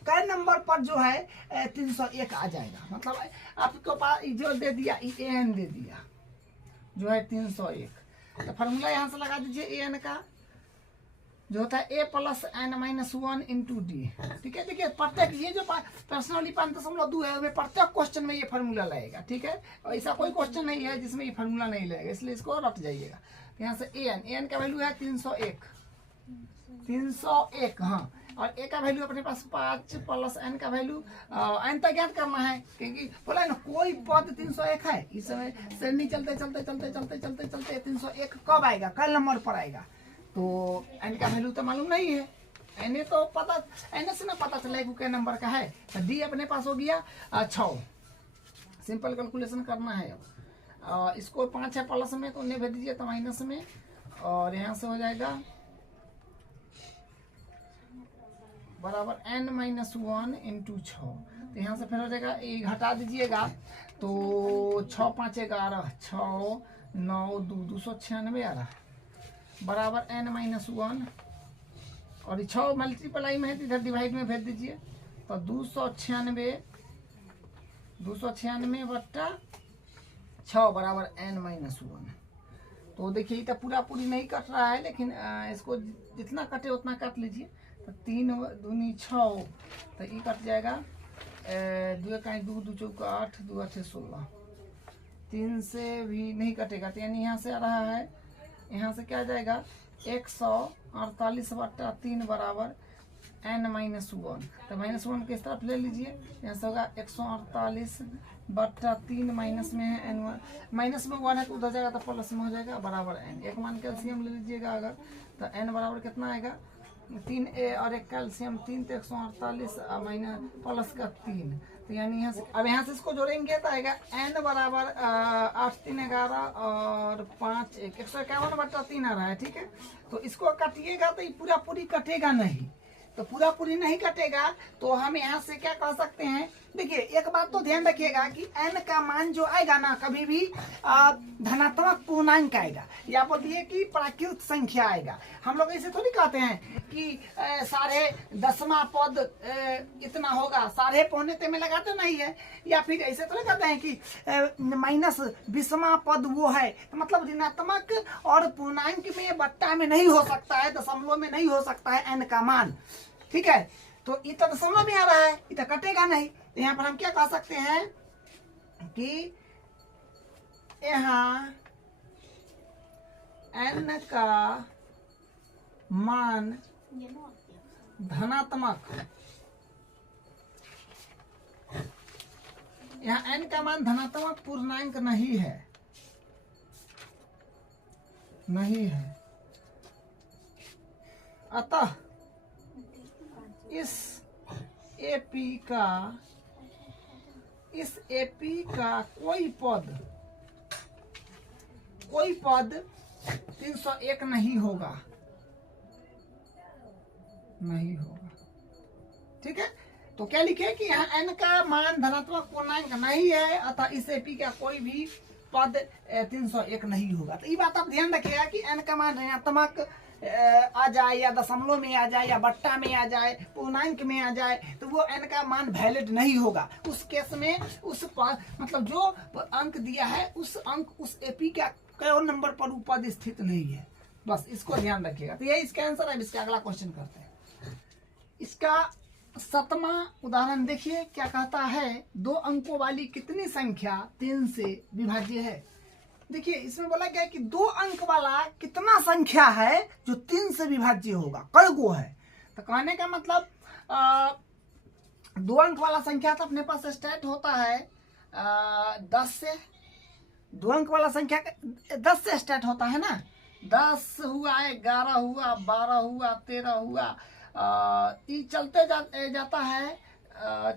कई नंबर पर जो है 301 आ जाएगा। मतलब आपको पास जो दे दिया एन दे दिया जो है 301, तो फार्मूला यहाँ से लगा दीजिए एन का जो होता है A+n-1 इंटू डी। ठीक है, देखिए प्रत्येक ये जो पर्सनली 5.2 है उसमें प्रत्येक क्वेश्चन में ये फार्मूला लगेगा। ठीक है, और ऐसा कोई क्वेश्चन नहीं है जिसमें ये फार्मूला नहीं लगेगा, इसलिए इसको रट जाइएगा। यहाँ से एन का वैल्यू है 301 हाँ, और ए का वैल्यू अपने पास 5 प्लस एन का वैल्यू एन तक ज्ञात करना है, क्योंकि बोला है ना कोई पद 301 है। इस समय श्रेणी चलते चलते चलते चलते चलते चलते 301 कब आएगा, कल नंबर पर आएगा, तो एन का वैल्यू तो मालूम नहीं है, एन तो पता एन से ना पता चलेगा क्या नंबर का है। तो डी अपने पास हो गया 6। सिंपल कैलकुलेशन करना है। अब इसको 5 है प्लस में तो उन्हें भेज दीजिए तो माइनस में, और यहाँ से हो जाएगा बराबर n-1 इंटू 6। तो यहाँ से फिर हो जाएगा ये घटा दीजिएगा तो 6 5 11 6 9 2 296 आ रहा है बराबर n-1, और 6 मल्टीप्लाई में है तो इधर डिवाइड में भेज दीजिए तो 296 बट्टा 6 बराबर n-1। तो देखिए तो पूरा पूरी नहीं कट रहा है, लेकिन इसको जितना कटे उतना काट लीजिए। तो 3 दूनी 6 तो ये कट जाएगा 2 का 2 2 चौका 8 2 8 16, 3 से भी नहीं कटेगा तो यानी यहाँ से आ रहा है, यहाँ से क्या जाएगा 148 बट्टा 3 बराबर n-1। तो -1 किस तरफ ले लीजिए, यहाँ से होगा 148 बट्टा 3 माइनस में है n1, माइनस में 1 है तो उधर जाएगा तो प्लस में हो जाएगा बराबर n। एक मान कैल्शियम ले लीजिएगा अगर तो n बराबर कितना आएगा 3a और एक कैल्शियम 3 तो 148 माइनस प्लस का 3, तो यानी यहाँ से अब यहाँ से इसको जोड़ेंगे तो आएगा n बराबर 8 3 11 और 5 1 151 बट्टा 3 आ रहा है। ठीक है, तो इसको काटिएगा तो ये पूरा पूरी कटेगा नहीं, तो पूरा पूरी नहीं कटेगा तो हम यहाँ से क्या कह सकते हैं। देखिए एक बात तो ध्यान रखिएगा कि n का मान जो आएगा ना कभी भी धनात्मक पूर्णांक आएगा, या बोलिए कि प्राकृत संख्या आएगा। हम लोग ऐसे थोड़ी कहते हैं कि 10.5 पद इतना होगा, 3.5 में लगाते नहीं है, या फिर ऐसे थोड़ी कहते हैं कि -20वां पद वो है, तो मतलब ऋणात्मक और पूर्णांक में बट्टा में नहीं हो सकता है, दशमलव में नहीं हो सकता है n का मान। ठीक है, तो ये तो दशमलव में आ रहा है, ये तो कटेगा नहीं, तो यहाँ पर हम क्या कह सकते हैं कि यहाँ n का मान धनात्मक, यहाँ n का मान धनात्मक पूर्णांक नहीं है, अतः इस एपी का कोई पद 301 नहीं होगा। ठीक है, तो क्या लिखे कि यहाँ n का मान धनात्मक पूर्णांक नहीं है, अतः इस एपी का कोई भी पद 301 नहीं होगा। तो ये बात आप ध्यान रखिएगा कि n का मान ऋणात्मक आ जाए या दशमलव में आ जाए या बट्टा में आ जाए, पूर्णांक में आ जाए, तो वो n का मान वैलिड नहीं होगा। उस केस में उस मतलब जो अंक दिया है उस अंक उस एपी का कौन नंबर पर पद स्थित नहीं है, बस इसको ध्यान रखिएगा। तो यही इसका आंसर है। इसका अगला क्वेश्चन करते हैं। इसका 7वां उदाहरण देखिए क्या कहता है, 2 अंकों वाली कितनी संख्या 3 से विभाज्य है। देखिए इसमें बोला गया है कि 2 अंक वाला कितना संख्या है जो 3 से विभाज्य होगा, कई गो है। तो कहने का मतलब 2 अंक वाला संख्या तो अपने पास स्टार्ट होता है 10 से। 2 अंक वाला संख्या 10 से स्टार्ट होता है ना, 10 हुआ, 11 हुआ, 12 हुआ, 13 हुआ, ये चलते जाता है,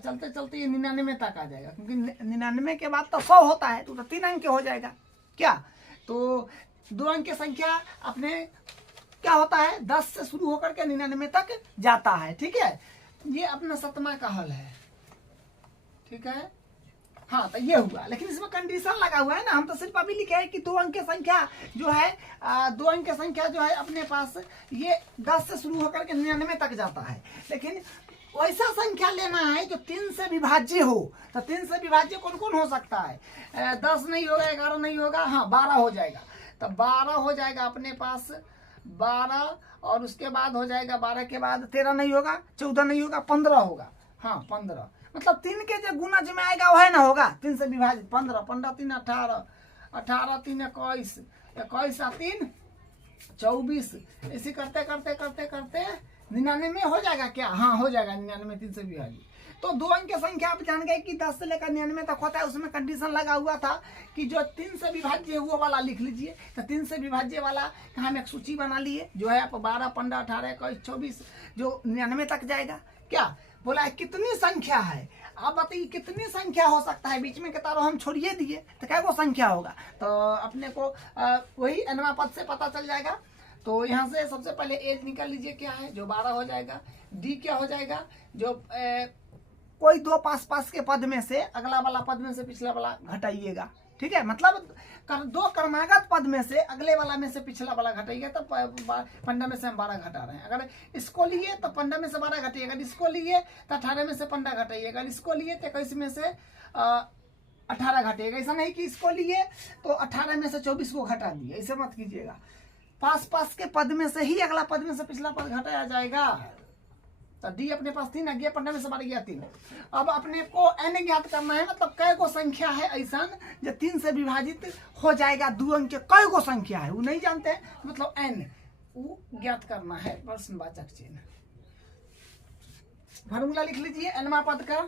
चलते चलते ये 99 तक आ जाएगा, क्योंकि 99 के बाद तो 100 होता है, तो 3 अंक हो जाएगा क्या। तो 2 अंक की संख्या अपने क्या होता है 10 से शुरू होकर के 99 तक जाता है। ठीक है, ये अपना 7वां का हल है। ठीक है, हाँ तो ये हुआ, लेकिन इसमें कंडीशन लगा हुआ है ना। हम तो सिर्फ अभी लिखे है कि 2 अंक की संख्या जो है 2 अंक की संख्या जो है अपने पास ये 10 से शुरू होकर के 99 तक जाता है, लेकिन वैसा संख्या लेना है जो 3 से विभाज्य हो। तो 3 से विभाज्य कौन कौन हो सकता है, 10 नहीं होगा, 11 नहीं होगा, हाँ 12 हो जाएगा। तो 12 हो जाएगा अपने पास 12, और उसके बाद हो जाएगा 12 के बाद 13 नहीं होगा, 14 नहीं होगा, 15 होगा। हाँ 15 मतलब 3 के जो गुना जो में आएगा वह ना होगा 3 से विभाजित। 15, 15 3 18, 18 3 21, 21 3 24, ऐसे करते करते करते करते 99 हो जाएगा क्या। हाँ हो जाएगा 99 3 से विभाजित। तो 2 अंक की संख्या आप जान गए कि 10 से लेकर 99 तक होता है। उसमें कंडीशन लगा हुआ था कि जो 3 से विभाज्य है वो वाला लिख लीजिए। तो 3 से विभाज्य वाला हम एक सूची बना लिए, जो है आप 12 15 18 21 24 जो 99 तक जाएगा। क्या बोला है कितनी संख्या है, आप बताइए कितनी संख्या हो सकता है। बीच में के तारों हम छोड़िए दिए तो क्या वो संख्या होगा, तो अपने को वही nवां पद से पता चल जाएगा। तो यहाँ से सबसे पहले ए निकाल लीजिए, क्या है जो 12 हो जाएगा। डी क्या हो जाएगा, जो कोई 2 पास के पद में से अगला वाला पद में से पिछला वाला घटाइएगा। ठीक है, मतलब 2 क्रमागत पद में से अगले वाला में से पिछला वाला घटाइएगा। तो 15 में से हम 12 घटा रहे हैं। अगर इसको लिए तो 15 में से 12 घटाइए, अगर इसको लिए तो 18 में से 15 घटाइए, अगर इसको लिए तो 21 में से 18 घटाइएगा। ऐसा नहीं कि इसको लिए तो 18 में से 24 को घटा दिए, ऐसे मत कीजिएगा। पास के पद में से ही अगला पद में से पिछला पद घटाया जाएगा। तो डी अपने पास 3 आ गया, 15 में से 12 गया 3। अब अपने को n ज्ञात करना है, मतलब कै गो संख्या है ऐसा जो 3 से विभाजित हो जाएगा। 2 अंक के कै गो संख्या है वो नहीं जानते हैं, मतलब n वो ज्ञात करना है। प्रश्नवाचक चिन्ह फार्मूला लिख लीजिए nवां पद का।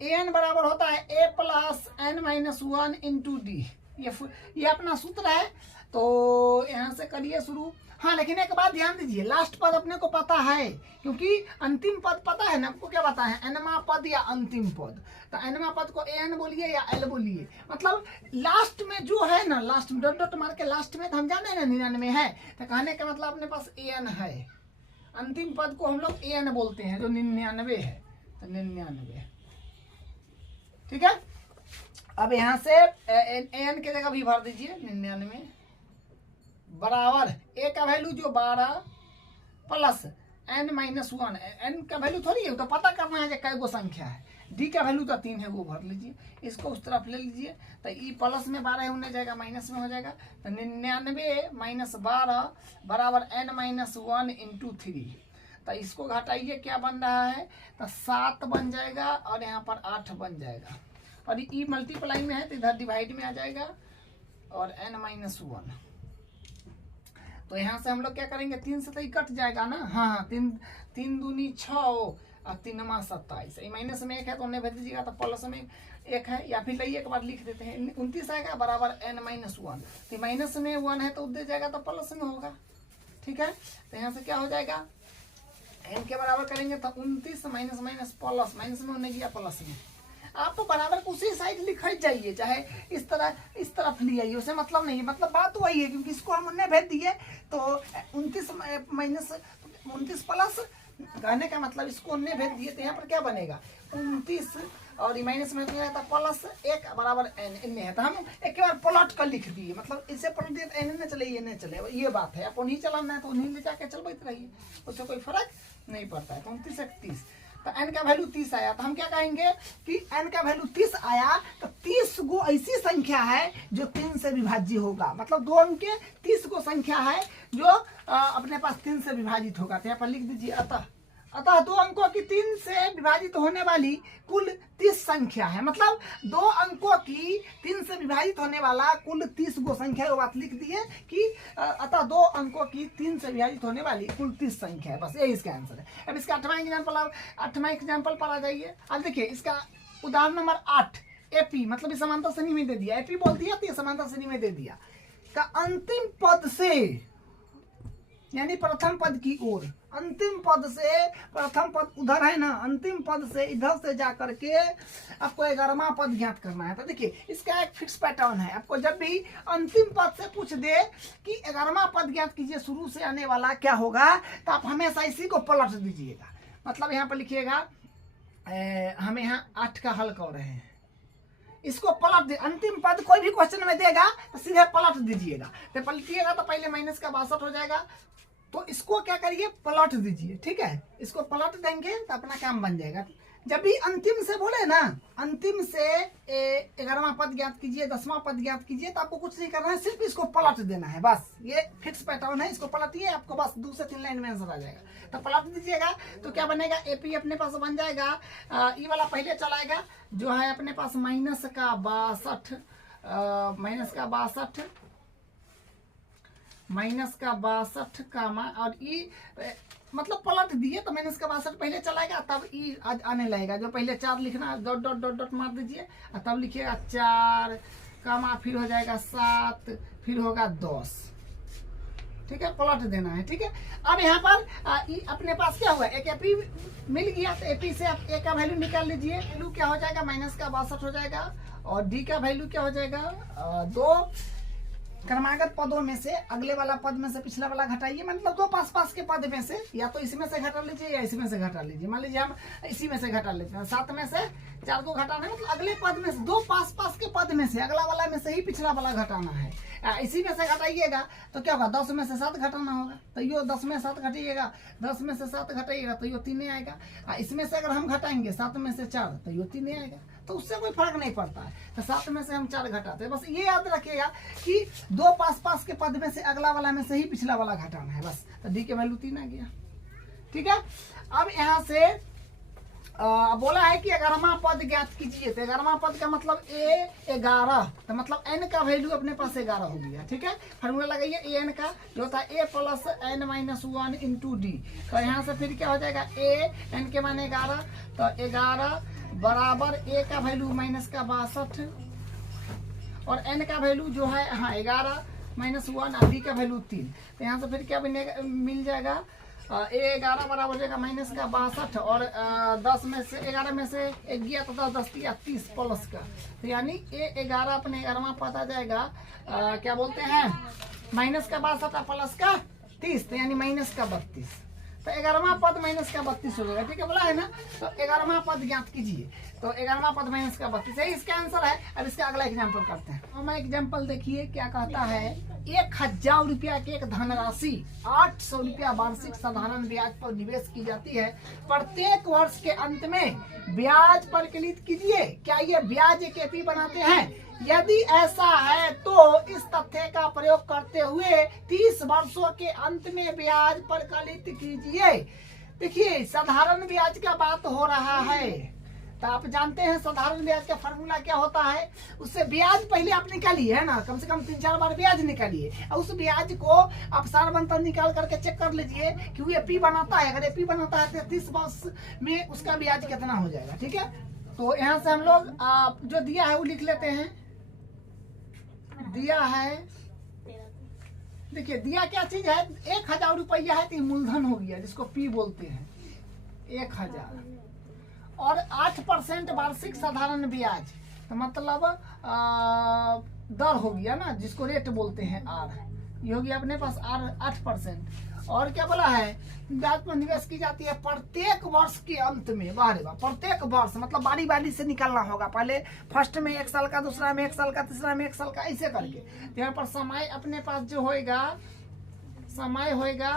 an बराबर होता है a plus n minus 1 into D. ये अपना सूत्र है, तो यहाँ से करिए शुरू। हाँ लेकिन एक बात ध्यान दीजिए, लास्ट पद अपने को पता है, क्योंकि अंतिम पद पता है ना आपको। क्या पता है, nवां पद या अंतिम पद। तो nवां पद को an बोलिए या l बोलिए, मतलब लास्ट में जो है ना, लास्ट में डॉट डॉट मार के लास्ट में, तो हम जाने ना 99 है, तो कहने का मतलब अपने पास an है। अंतिम पद को हम लोग an बोलते हैं, जो 99 है। तो 99, ठीक है। अब यहाँ से an के जगह भी भर दीजिए 99 बराबर a का वैल्यू जो 12 प्लस n माइनस 1। n का वैल्यू थोड़ी है, तो पता करना है कि कै गो संख्या है। d का वैल्यू तो 3 है, वो भर लीजिए। इसको उस तरफ ले लीजिए, तो ई प्लस में 12 होने जाएगा, माइनस में हो जाएगा। तो 99 माइनस 12 बराबर n माइनस 1 इंटू 3। तो इसको घटाइए, क्या बन रहा है, तो 7 बन जाएगा और यहाँ पर 8 बन जाएगा। और ई मल्टीप्लाई में है तो इधर डिवाइड में आ जाएगा और n माइनस 1। तो यहाँ से हम लोग क्या करेंगे, 3 से तो ही कट जाएगा ना। हाँ 3 दूनी 6 और 3 27। ये माइनस में 1 है तो उन्हें भेज दीजिएगा, तो प्लस में 1 है, या फिर लाइए एक बार लिख देते हैं। 29 आएगा बराबर n माइनस 1। तो माइनस में 1 है तो दे जाएगा, तो प्लस में होगा। ठीक है, तो यहाँ से क्या हो जाएगा, n के बराबर करेंगे तो 29 माइनस माइनस प्लस, माइनस में होने गया प्लस में। आप बराबर उसी साइड लिख जाइए, चाहे इस तरफ ले आइए, उसे मतलब नहीं है, मतलब बात वही है, क्योंकि इसको हम उन्हें भेज दिए। तो 29 माइनस 29 प्लस कहने का मतलब इसको उन्ने भेज दिए तो यहाँ पर क्या बनेगा 29 और माइनस में रहता प्लस 1 बराबर n है। तो हम एक बार प्लॉट कर लिख दिए, मतलब इसे पलट दिए तो n न चले ये नहीं चले, ये बात है। आप उन्हीं चलाना है तो उन्हीं ले जाके चलते रहिए, उससे कोई फर्क नहीं पड़ता है। 29 1 30 तो n का वैल्यू 30 आया। तो हम क्या कहेंगे कि n का वैल्यू 30 आया तो 30 गो ऐसी संख्या है जो 3 से विभाज्य होगा, मतलब 2 अंक के 30 गो संख्या है जो अपने पास 3 से विभाजित होगा। तो यहाँ पर लिख दीजिए अतः 2 अंकों की 3 से विभाजित होने वाली कुल 30 संख्या है, मतलब 2 अंकों की 3 से विभाजित होने वाला कुल 30 गो संख्या। वो बात लिख दिए कि अतः 2 अंकों की 3 से विभाजित होने वाली कुल 30 संख्या है, बस यही इसका आंसर है। अब इसका 8वां एग्जाम्पल पर आ जाइए। अब देखिए इसका उदाहरण नंबर 8 एपी, मतलब इस समांतर श्रेणी में दे दिया, एपी बोल दिया तो ये समांतर श्रेणी में दे दिया का अंतिम पद से यानी प्रथम पद की ओर, अंतिम पद से प्रथम पद उधर है ना, अंतिम पद से इधर से जाकर के आपको 11वां पद ज्ञात करना है। तो देखिए इसका एक फिक्स पैटर्न है, आपको जब भी अंतिम पद से पूछ दे कि 11वां पद ज्ञात कीजिए शुरू से आने वाला क्या होगा, तो आप हमेशा इसी को पलट दीजिएगा। मतलब यहाँ पर लिखिएगा हमें यहाँ 8 का हल कर रहे हैं, इसको पलट दे, अंतिम पद कोई भी क्वेश्चन में देगा तो सीधे पलट दीजिएगा। तो पलटिएगा तो पहले माइनस का 62 हो जाएगा, तो इसको क्या करिए पलट दीजिए, ठीक है। इसको पलट देंगे तो अपना काम बन जाएगा। जब भी अंतिम से बोले ना, अंतिम से 11वां पद ज्ञात कीजिए, 10वां पद ज्ञात कीजिए, तो आपको कुछ नहीं करना है, सिर्फ इसको पलट देना है, बस ये फिक्स पैटर्न है। इसको पलटिए, आपको बस 2 से 3 लाइन में आंसर आ जाएगा। तो पलट दीजिएगा तो क्या बनेगा, एपी अपने पास बन जाएगा, ये वाला पहले चलाएगा जो है अपने पास माइनस का 62 कामा और ई, मतलब पलट दिए तो माइनस का 62 पहले चलाएगा, तब ई आने लगेगा। जो पहले 4 लिखना डॉट डॉट डॉट डॉट मार दीजिए और तब लिखिएगा 4 कामा, फिर हो जाएगा 7, फिर होगा 10, ठीक है, पलट देना है, ठीक है। अब यहाँ पर ई अपने पास क्या हुआ, एक एपी मिल गया, तो एपी से आप ए का वैल्यू निकाल लीजिए। वैल्यू क्या हो जाएगा, माइनस का 62 हो जाएगा, और डी का वैल्यू क्या हो जाएगा 2। क्रमागत पदों में से अगले वाला पद में से पिछला वाला घटाइए, मतलब 2 पास के पद में से या तो इसमें से घटा लीजिए या इसमें से घटा लीजिए। मान लीजिए हम इसी में से घटा लेते हैं, 7 में से 4 को घटाना है, मतलब अगले पद में से 2 पास के पद में से अगला वाला में से ही पिछला वाला घटाना है। इसी में से घटाइएगा तो क्या होगा, 10 में से 7 घटाना होगा, तो यो 10 में 7 घटाइएगा, 10 में से 7 घटाइएगा तो यो 3 आएगा। इसमें से अगर हम घटाएंगे 7 में से 4 तो यो 3 आएगा, तो उससे कोई फर्क नहीं पड़ता है। तो 7 में से हम 4 घटाते हैं, बस ये याद रखिएगा कि 2 पास के पद में से अगला वाला में से ही पिछला वाला घटाना है, बस। तो डी के वैल्यू 3 आ गया, ठीक है। अब यहाँ से बोला है कि 11वां पद ज्ञात कीजिए, तो 11वां पद का मतलब A11, तो मतलब n का वैल्यू अपने पास 11 हो गया, ठीक है। फार्मूला लगाइए an का जो होता है a plus n minus 1 into D. तो यहाँ से फिर क्या हो जाएगा, a n के माने 11, तो 11 बराबर a का वैल्यू माइनस का 62 और n का वैल्यू जो है 11 माइनस 1 और d का वैल्यू 3। तो यहाँ से फिर क्या बनेगा, मिल जाएगा A11 बराबर हो जाएगा माइनस का 62 और 10 में से 11 में से 1 गया तो 10 दिया 30 प्लस का, तो यानी A11 अपने 11वां पद आ जाएगा क्या बोलते हैं माइनस का 62 प्लस का 30, तो यानी माइनस का 32। तो 11वां पद माइनस का 32 हो जाएगा, ठीक है, बोला है ना। तो 11वां पद ज्ञात कीजिए, तो 11वां पद माइनस का 32 है, इसका आंसर है। अब इसका अगला एग्जाम्पल करते हैं। हम एग्जाम्पल देखिए क्या कहता है, 1000 रुपया की एक धनराशि 800 रुपया वार्षिक साधारण ब्याज पर निवेश की जाती है। प्रत्येक वर्ष के अंत में ब्याज परिकलित कीजिए, क्या ये ब्याज एक एपी बनाते हैं? यदि ऐसा है तो इस तथ्य का प्रयोग करते हुए 30 वर्षों के अंत में ब्याज परिकलित कीजिए। देखिए साधारण ब्याज का बात हो रहा है, तो आप जानते हैं साधारण ब्याज का फॉर्मूला क्या होता है, उससे ब्याज पहले आप निकालिए, है ना, कम से कम 3-4 बार ब्याज निकालिए और उस ब्याज को आप सार बनता निकाल करके चेक कर लीजिए कि वो एपी बनाता है। अगर एपी बनाता है तो 30 वर्ष में उसका ब्याज कितना हो जाएगा, ठीक है। तो यहाँ से हम लोग जो दिया है वो लिख लेते हैं। दिया है, देखिए दिया क्या चीज है, 1000 रुपया है तो मूलधन हो गया जिसको पी बोलते हैं 1000 और 8% वार्षिक साधारण ब्याज, तो मतलब दर हो गया ना जिसको रेट बोलते हैं आर, ये हो गया अपने पास आर 8%। और क्या बोला है, ब्याज पर निवेश की जाती है प्रत्येक वर्ष के अंत में। बारे वाह, प्रत्येक वर्ष मतलब बारी बारी से निकालना होगा, पहले फर्स्ट में 1 साल का, दूसरा में 1 साल का, तीसरा में 1 साल का, ऐसे करके। तो यहाँ पर समय अपने पास जो होएगा, समय होएगा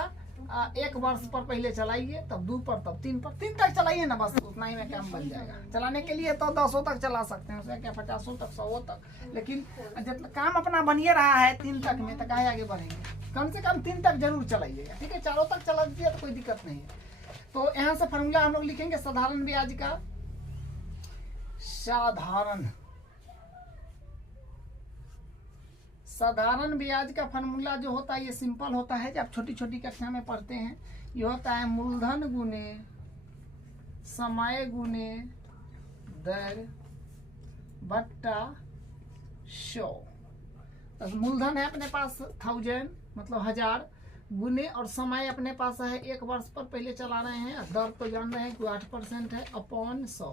1 वर्ष पर पहले चलाइए, तब 2 पर, तब 3 पर, 3 तक चलाइए ना, बस उतना ही में काम बन जाएगा। चलाने के लिए तो 10 तक चला सकते हैं, उसका क्या 50 तक, 100 तक, लेकिन जब काम अपना बनिए रहा है 3 तक में, तो काहे आगे बढ़ेंगे। कम से कम 3 तक जरूर चलाइएगा, ठीक है। 4 तक चला दीजिए तो कोई दिक्कत नहीं है। तो यहाँ से फॉर्मूला हम लोग लिखेंगे साधारण ब्याज का। साधारण ब्याज का फॉर्मूला जो होता है ये सिंपल होता है, जब छोटी छोटी कक्षा में पढ़ते हैं। ये होता है मूलधन गुने समय गुने दर बट्टा 100। तो मूलधन है अपने पास 1000 मतलब 1000, गुने और समय अपने पास है 1 वर्ष पर पहले चला रहे हैं, दर तो जान रहे हैं कि 8% है, अपॉन 100।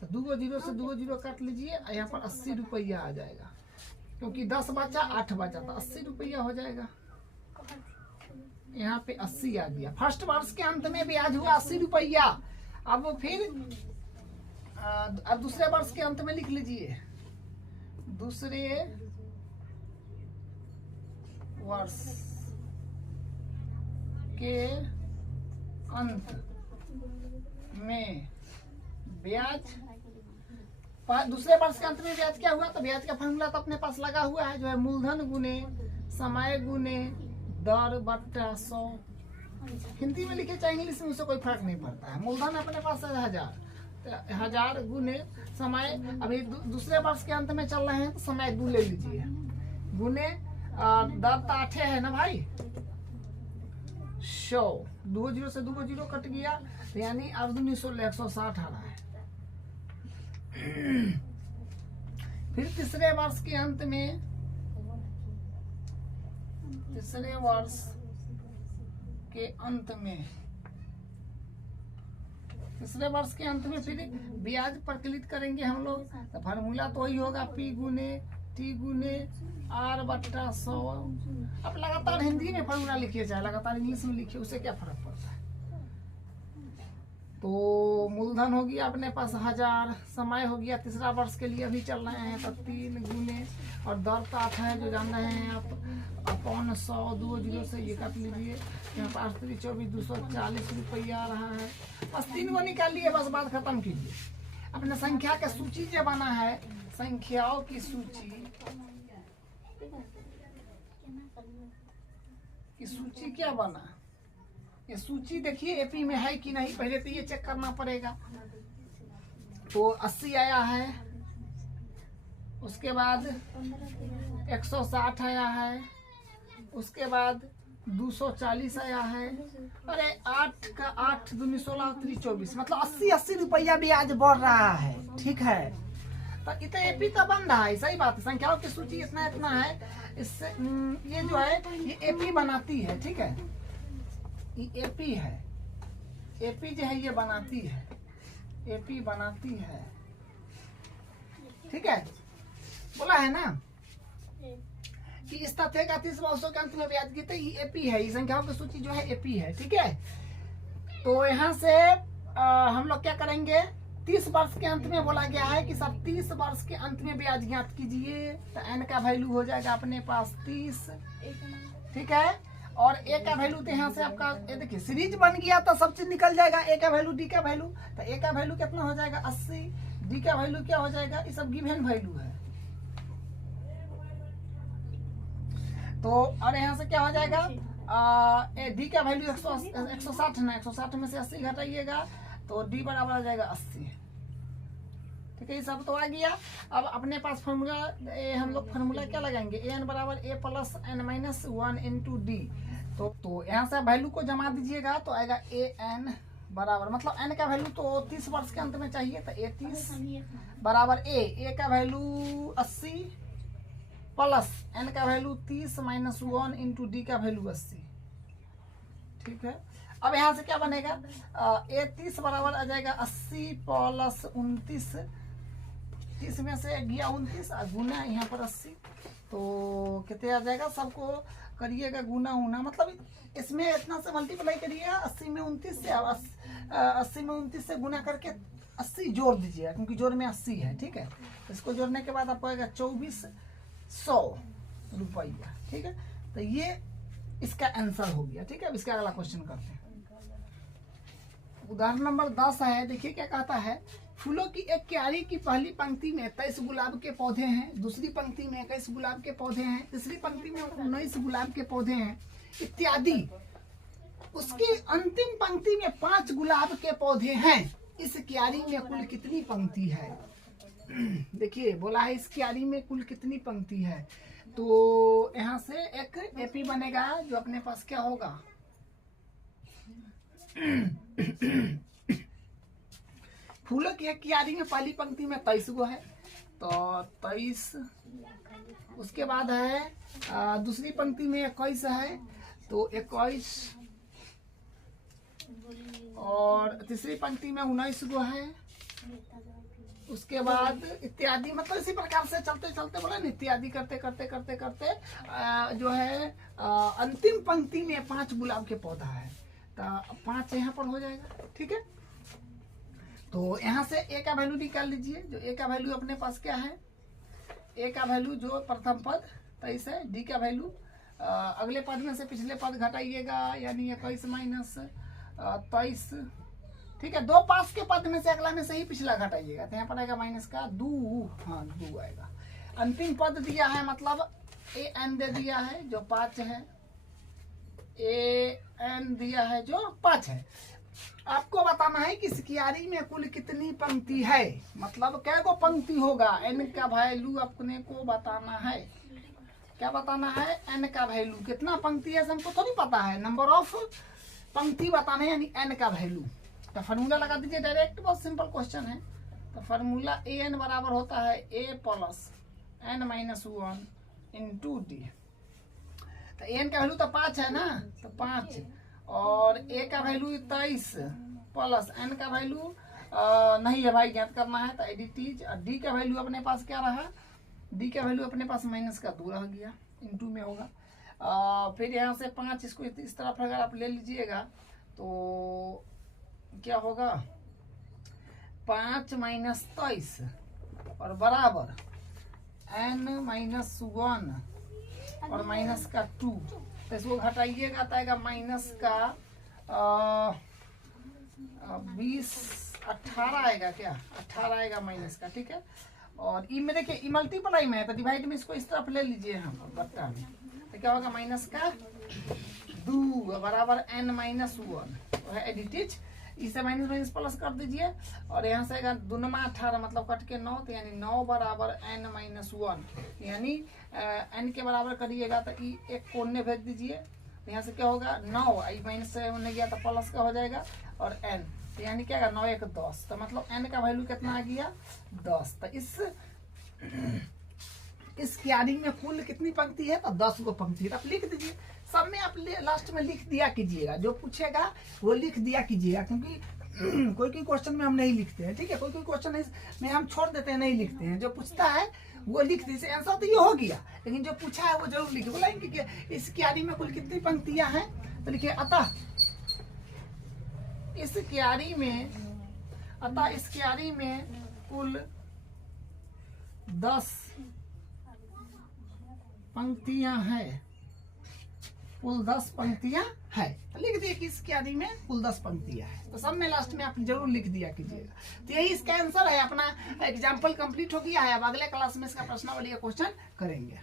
तो 2 जीरो से 2 जीरो काट लीजिए, यहाँ पर 80 रुपया आ जाएगा, क्योंकि 10 बचा 8 बचा तो 80 रुपया हो जाएगा। यहाँ पे 80 आ गया। फर्स्ट वर्ष के अंत में ब्याज हुआ 80 रुपया। अब फिर अब दूसरे वर्ष के अंत में लिख लीजिए, दूसरे वर्ष के अंत में ब्याज, दूसरे वर्ष के अंत में ब्याज क्या हुआ, तो ब्याज का फॉर्मूला तो अपने पास लगा हुआ है, जो है मूलधन गुने समय गुने दर बट्टा 100। हिंदी में लिखे चाहे इंग्लिश में, उससे कोई फर्क नहीं पड़ता है। मूलधन अपने पास है 1000, तो 1000 गुने समय, अभी दूसरे वर्ष के अंत में चल रहे हैं तो समय 2 ले लीजिए, गुने दर तो 8 है ना भाई, 100, 2 जीरो से 2 जीरो कट गया, यानी अब 160 आ रहा है। फिर तीसरे वर्ष के अंत में, तीसरे वर्ष के अंत में, तीसरे वर्ष के अंत में फिर ब्याज प्रकलित करेंगे हम लोग। तो फार्मूला तो वही होगा, P गुने T गुने R बट्टा 100। अब लगातार हिंदी में फार्मूला लिखिए चाहे लगातार इंग्लिश में लिखिए, उससे क्या फर्क पड़ता है। तो मूलधन हो गया अपने पास 1000, समय हो गया तीसरा वर्ष के लिए अभी चल रहे हैं, तो 3 गुने और दर तो 8 है जो जान रहे हैं आप, अपॉन 100, 2 जीरो से ये काट लीजिए, यहाँ पर 8 3 24 240 रुपया आ रहा है। बस 3 को निकाल लिए, बस बात खत्म कीजिए। अपने संख्या का सूची जो बना है, संख्याओं की सूची क्या बना, ये सूची देखिए एपी में है कि नहीं, पहले तो ये चेक करना पड़ेगा। तो 80 आया है, उसके बाद 160 आया है, उसके बाद 240 आया है, अरे 8 का 8 दूनी 16 3 24, मतलब 80 रुपया ब्याज बढ़ रहा है, ठीक है। तो इतना एपी तो बन रहा है, सही बात है। संख्याओं की सूची इतना इतना है, इससे ये जो है ये एपी बनाती है, ठीक है। ये एपी है, एपी जो है ये बनाती है, एपी बनाती है, ठीक है। बोला है ना कि इस तथ्य का 30 वर्षों के अंत में ब्याज गिरते, ये एपी है, ये संख्याओं की सूची जो है एपी है, ठीक है। तो यहाँ से हम लोग क्या करेंगे, 30 वर्ष के अंत में बोला गया है कि सब 30 वर्ष के अंत में ब्याज ज्ञात कीजिए। तो n का वैल्यू हो जाएगा अपने पास 30, ठीक है। और a का वैल्यू तो यहाँ से आपका ये देखिए सीरीज बन गया तो सब चीज निकल जाएगा। a का वैल्यू, d का वैल्यू, तो a का वैल्यू कितना हो जाएगा 80, d का वैल्यू क्या हो जाएगा, ये सब गिवन वैल्यू है। तो और यहाँ से क्या हो जाएगा, d का वैल्यू 160 ना, 160 में से 80 घटाइएगा तो d बराबर आ जाएगा 80, ठीक है। ये सब तो आ गया। अब अपने पास फॉर्मूला हम लोग फॉर्मूला क्या लगाएंगे, an बराबर a plus n minus 1 into D. तो यहाँ से वैल्यू को जमा दीजिएगा तो आएगा an बराबर, मतलब n का वैल्यू तो 30 वर्ष के अंत में चाहिए, तो a 30 बराबर a का वैल्यू 80 प्लस n का वैल्यू 30 माइनस 1 इंटू डी का वैल्यू 80, ठीक है। अब यहाँ से क्या बनेगा, a 30 बराबर आ जाएगा 80 प्लस 29, 30 में से गया 29 गुना यहाँ पर 80, तो कितने आ जाएगा, सबको करिएगा गुना उना, मतलब इसमें इतना से मल्टीप्लाई करिएगा 80 में 29 से, 80 में 29 से गुना करके 80 जोड़ दीजिएगा, क्योंकि जोड़ में 80 है, ठीक है। इसको जोड़ने के बाद आपको आएगा 2400 रुपया, ठीक है। तो ये इसका आंसर हो गया, ठीक है। अब इसका अगला क्वेश्चन करते हैं। उदाहरण नंबर 10 है, देखिए क्या कहता है। फूलों की एक क्यारी की पहली पंक्ति में 23 गुलाब के पौधे हैं, दूसरी पंक्ति में 21 गुलाब के पौधे हैं, तीसरी पंक्ति में 19 गुलाब के पौधे हैं इत्यादि। उसकी अंतिम पंक्ति में 5 गुलाब के पौधे हैं। इस क्यारी में कुल कितनी पंक्ति है? देखिए बोला है इस क्यारी में कुल कितनी पंक्ति है। तो यहाँ से एक एपी बनेगा जो अपने पास क्या होगा, फूलों की एक क्यारी में पहली पंक्ति में 23 गो है, तो 23। उसके बाद है दूसरी पंक्ति में 21 है, तो 21, और तीसरी पंक्ति में 19 गो है। उसके बाद इत्यादि, मतलब इसी प्रकार से चलते चलते बोला ना, इत्यादि करते करते करते करते जो है अंतिम पंक्ति में 5 गुलाब के पौधा है, तो 5 यहाँ पर हो जाएगा, ठीक है। तो यहाँ से ए का वैल्यू निकाल लीजिए। जो ए का वैल्यू अपने पास क्या है, ए का वैल्यू जो प्रथम पद 23 है, डी का वैल्यू अगले पद में से पिछले पद घटाइएगा, यानी 21 माइनस 23, ठीक है। 2 पास के पद में से अगला में से ही पिछला घटाइएगा, तो यहाँ पर आएगा माइनस का 2, हाँ 2 आएगा। अंतिम पद दिया है, मतलब ए एन दे दिया है जो 5 है, ए एन दिया है जो 5 है। आपको बताना है कि इस क्यारी में कुल कितनी पंक्ति है, मतलब क्या को पंक्ति होगा, एन का वैल्यू अपने को बताना है। क्या बताना है, एन का वैल्यू कितना पंक्ति है हमको थोड़ी पता है, नंबर ऑफ पंक्ति बताना है, यानी एन का वैल्यू। तो फार्मूला लगा दीजिए डायरेक्ट, बहुत सिंपल क्वेश्चन है। तो फार्मूला ए एन बराबर होता है A plus N minus 1 into D. तो एन का वैल्यू तो 5 है ना, तो 5, और ए का वैल्यू 23 प्लस एन का वैल्यू नहीं है भाई, ज्ञात करना है, तो एडिटीज। डी का वैल्यू अपने पास क्या रहा, डी का वैल्यू अपने पास माइनस का 2 रह गया, इंटू में होगा। फिर यहाँ से 5, इसको इस तरफ अगर आप ले लीजिएगा तो क्या होगा, 5 माइनस 23 और बराबर एन माइनस 1 और माइनस का 2। तो इसको घटाइएगा तो आएगा माइनस का 20, 18 आएगा, क्या 18 आएगा माइनस का, ठीक है। और ई में देखिए, ई मल्टीप्लाई में है तो डिवाइड में इसको इस तरफ ले लीजिए हम बट्टा में, तो क्या होगा माइनस का 2 बराबर एन माइनस 1 है एडिटिज। इसे माइनस माइनस प्लस कर दीजिए, और यहाँ से आएगा 2 × 18 मतलब कट के 9, तो यानी 9 बराबर एन माइनस 1, यानी एन के बराबर करिएगा तो ई एक कोने भेज दीजिए। तो यहाँ से क्या होगा 9, आई माइनस से होने गया तो प्लस का हो जाएगा, और एन तो यानी क्या 9 1 10, तो मतलब एन का वैल्यू कितना आ गया 10। तो इस क्यारी में कुल कितनी पंक्ति है, तो 10 गो पंक्ति है। तो आप लिख दीजिए, सब में आप लास्ट में लिख दिया कीजिएगा, जो पूछेगा वो लिख दिया कीजिएगा, क्योंकि कोई कोई क्वेश्चन में हम नहीं लिखते हैं, ठीक है। कोई कोई क्वेश्चन में हम छोड़ देते हैं, नहीं लिखते हैं। जो पूछता है वो लिख दीजिए, आंसर तो ये हो गया, लेकिन जो पूछा है वो जरूर लिखिए। बोलेंगे कि इस क्यारी में कुल कितनी पंक्तियां हैं, तो लिखिए अतः इस क्यारी में कुल 10 पंक्तियां हैं, कुल 10 पंक्तियां है। तो लिख दिए कि इस क्यारी में कुल 10 पंक्तियां है, तो सब में लास्ट में आप जरूर लिख दिया कीजिएगा। तो यही इसका आंसर है। अपना एग्जाम्पल कंप्लीट हो गया है। अब अगले क्लास में इसका प्रश्नावली का क्वेश्चन करेंगे।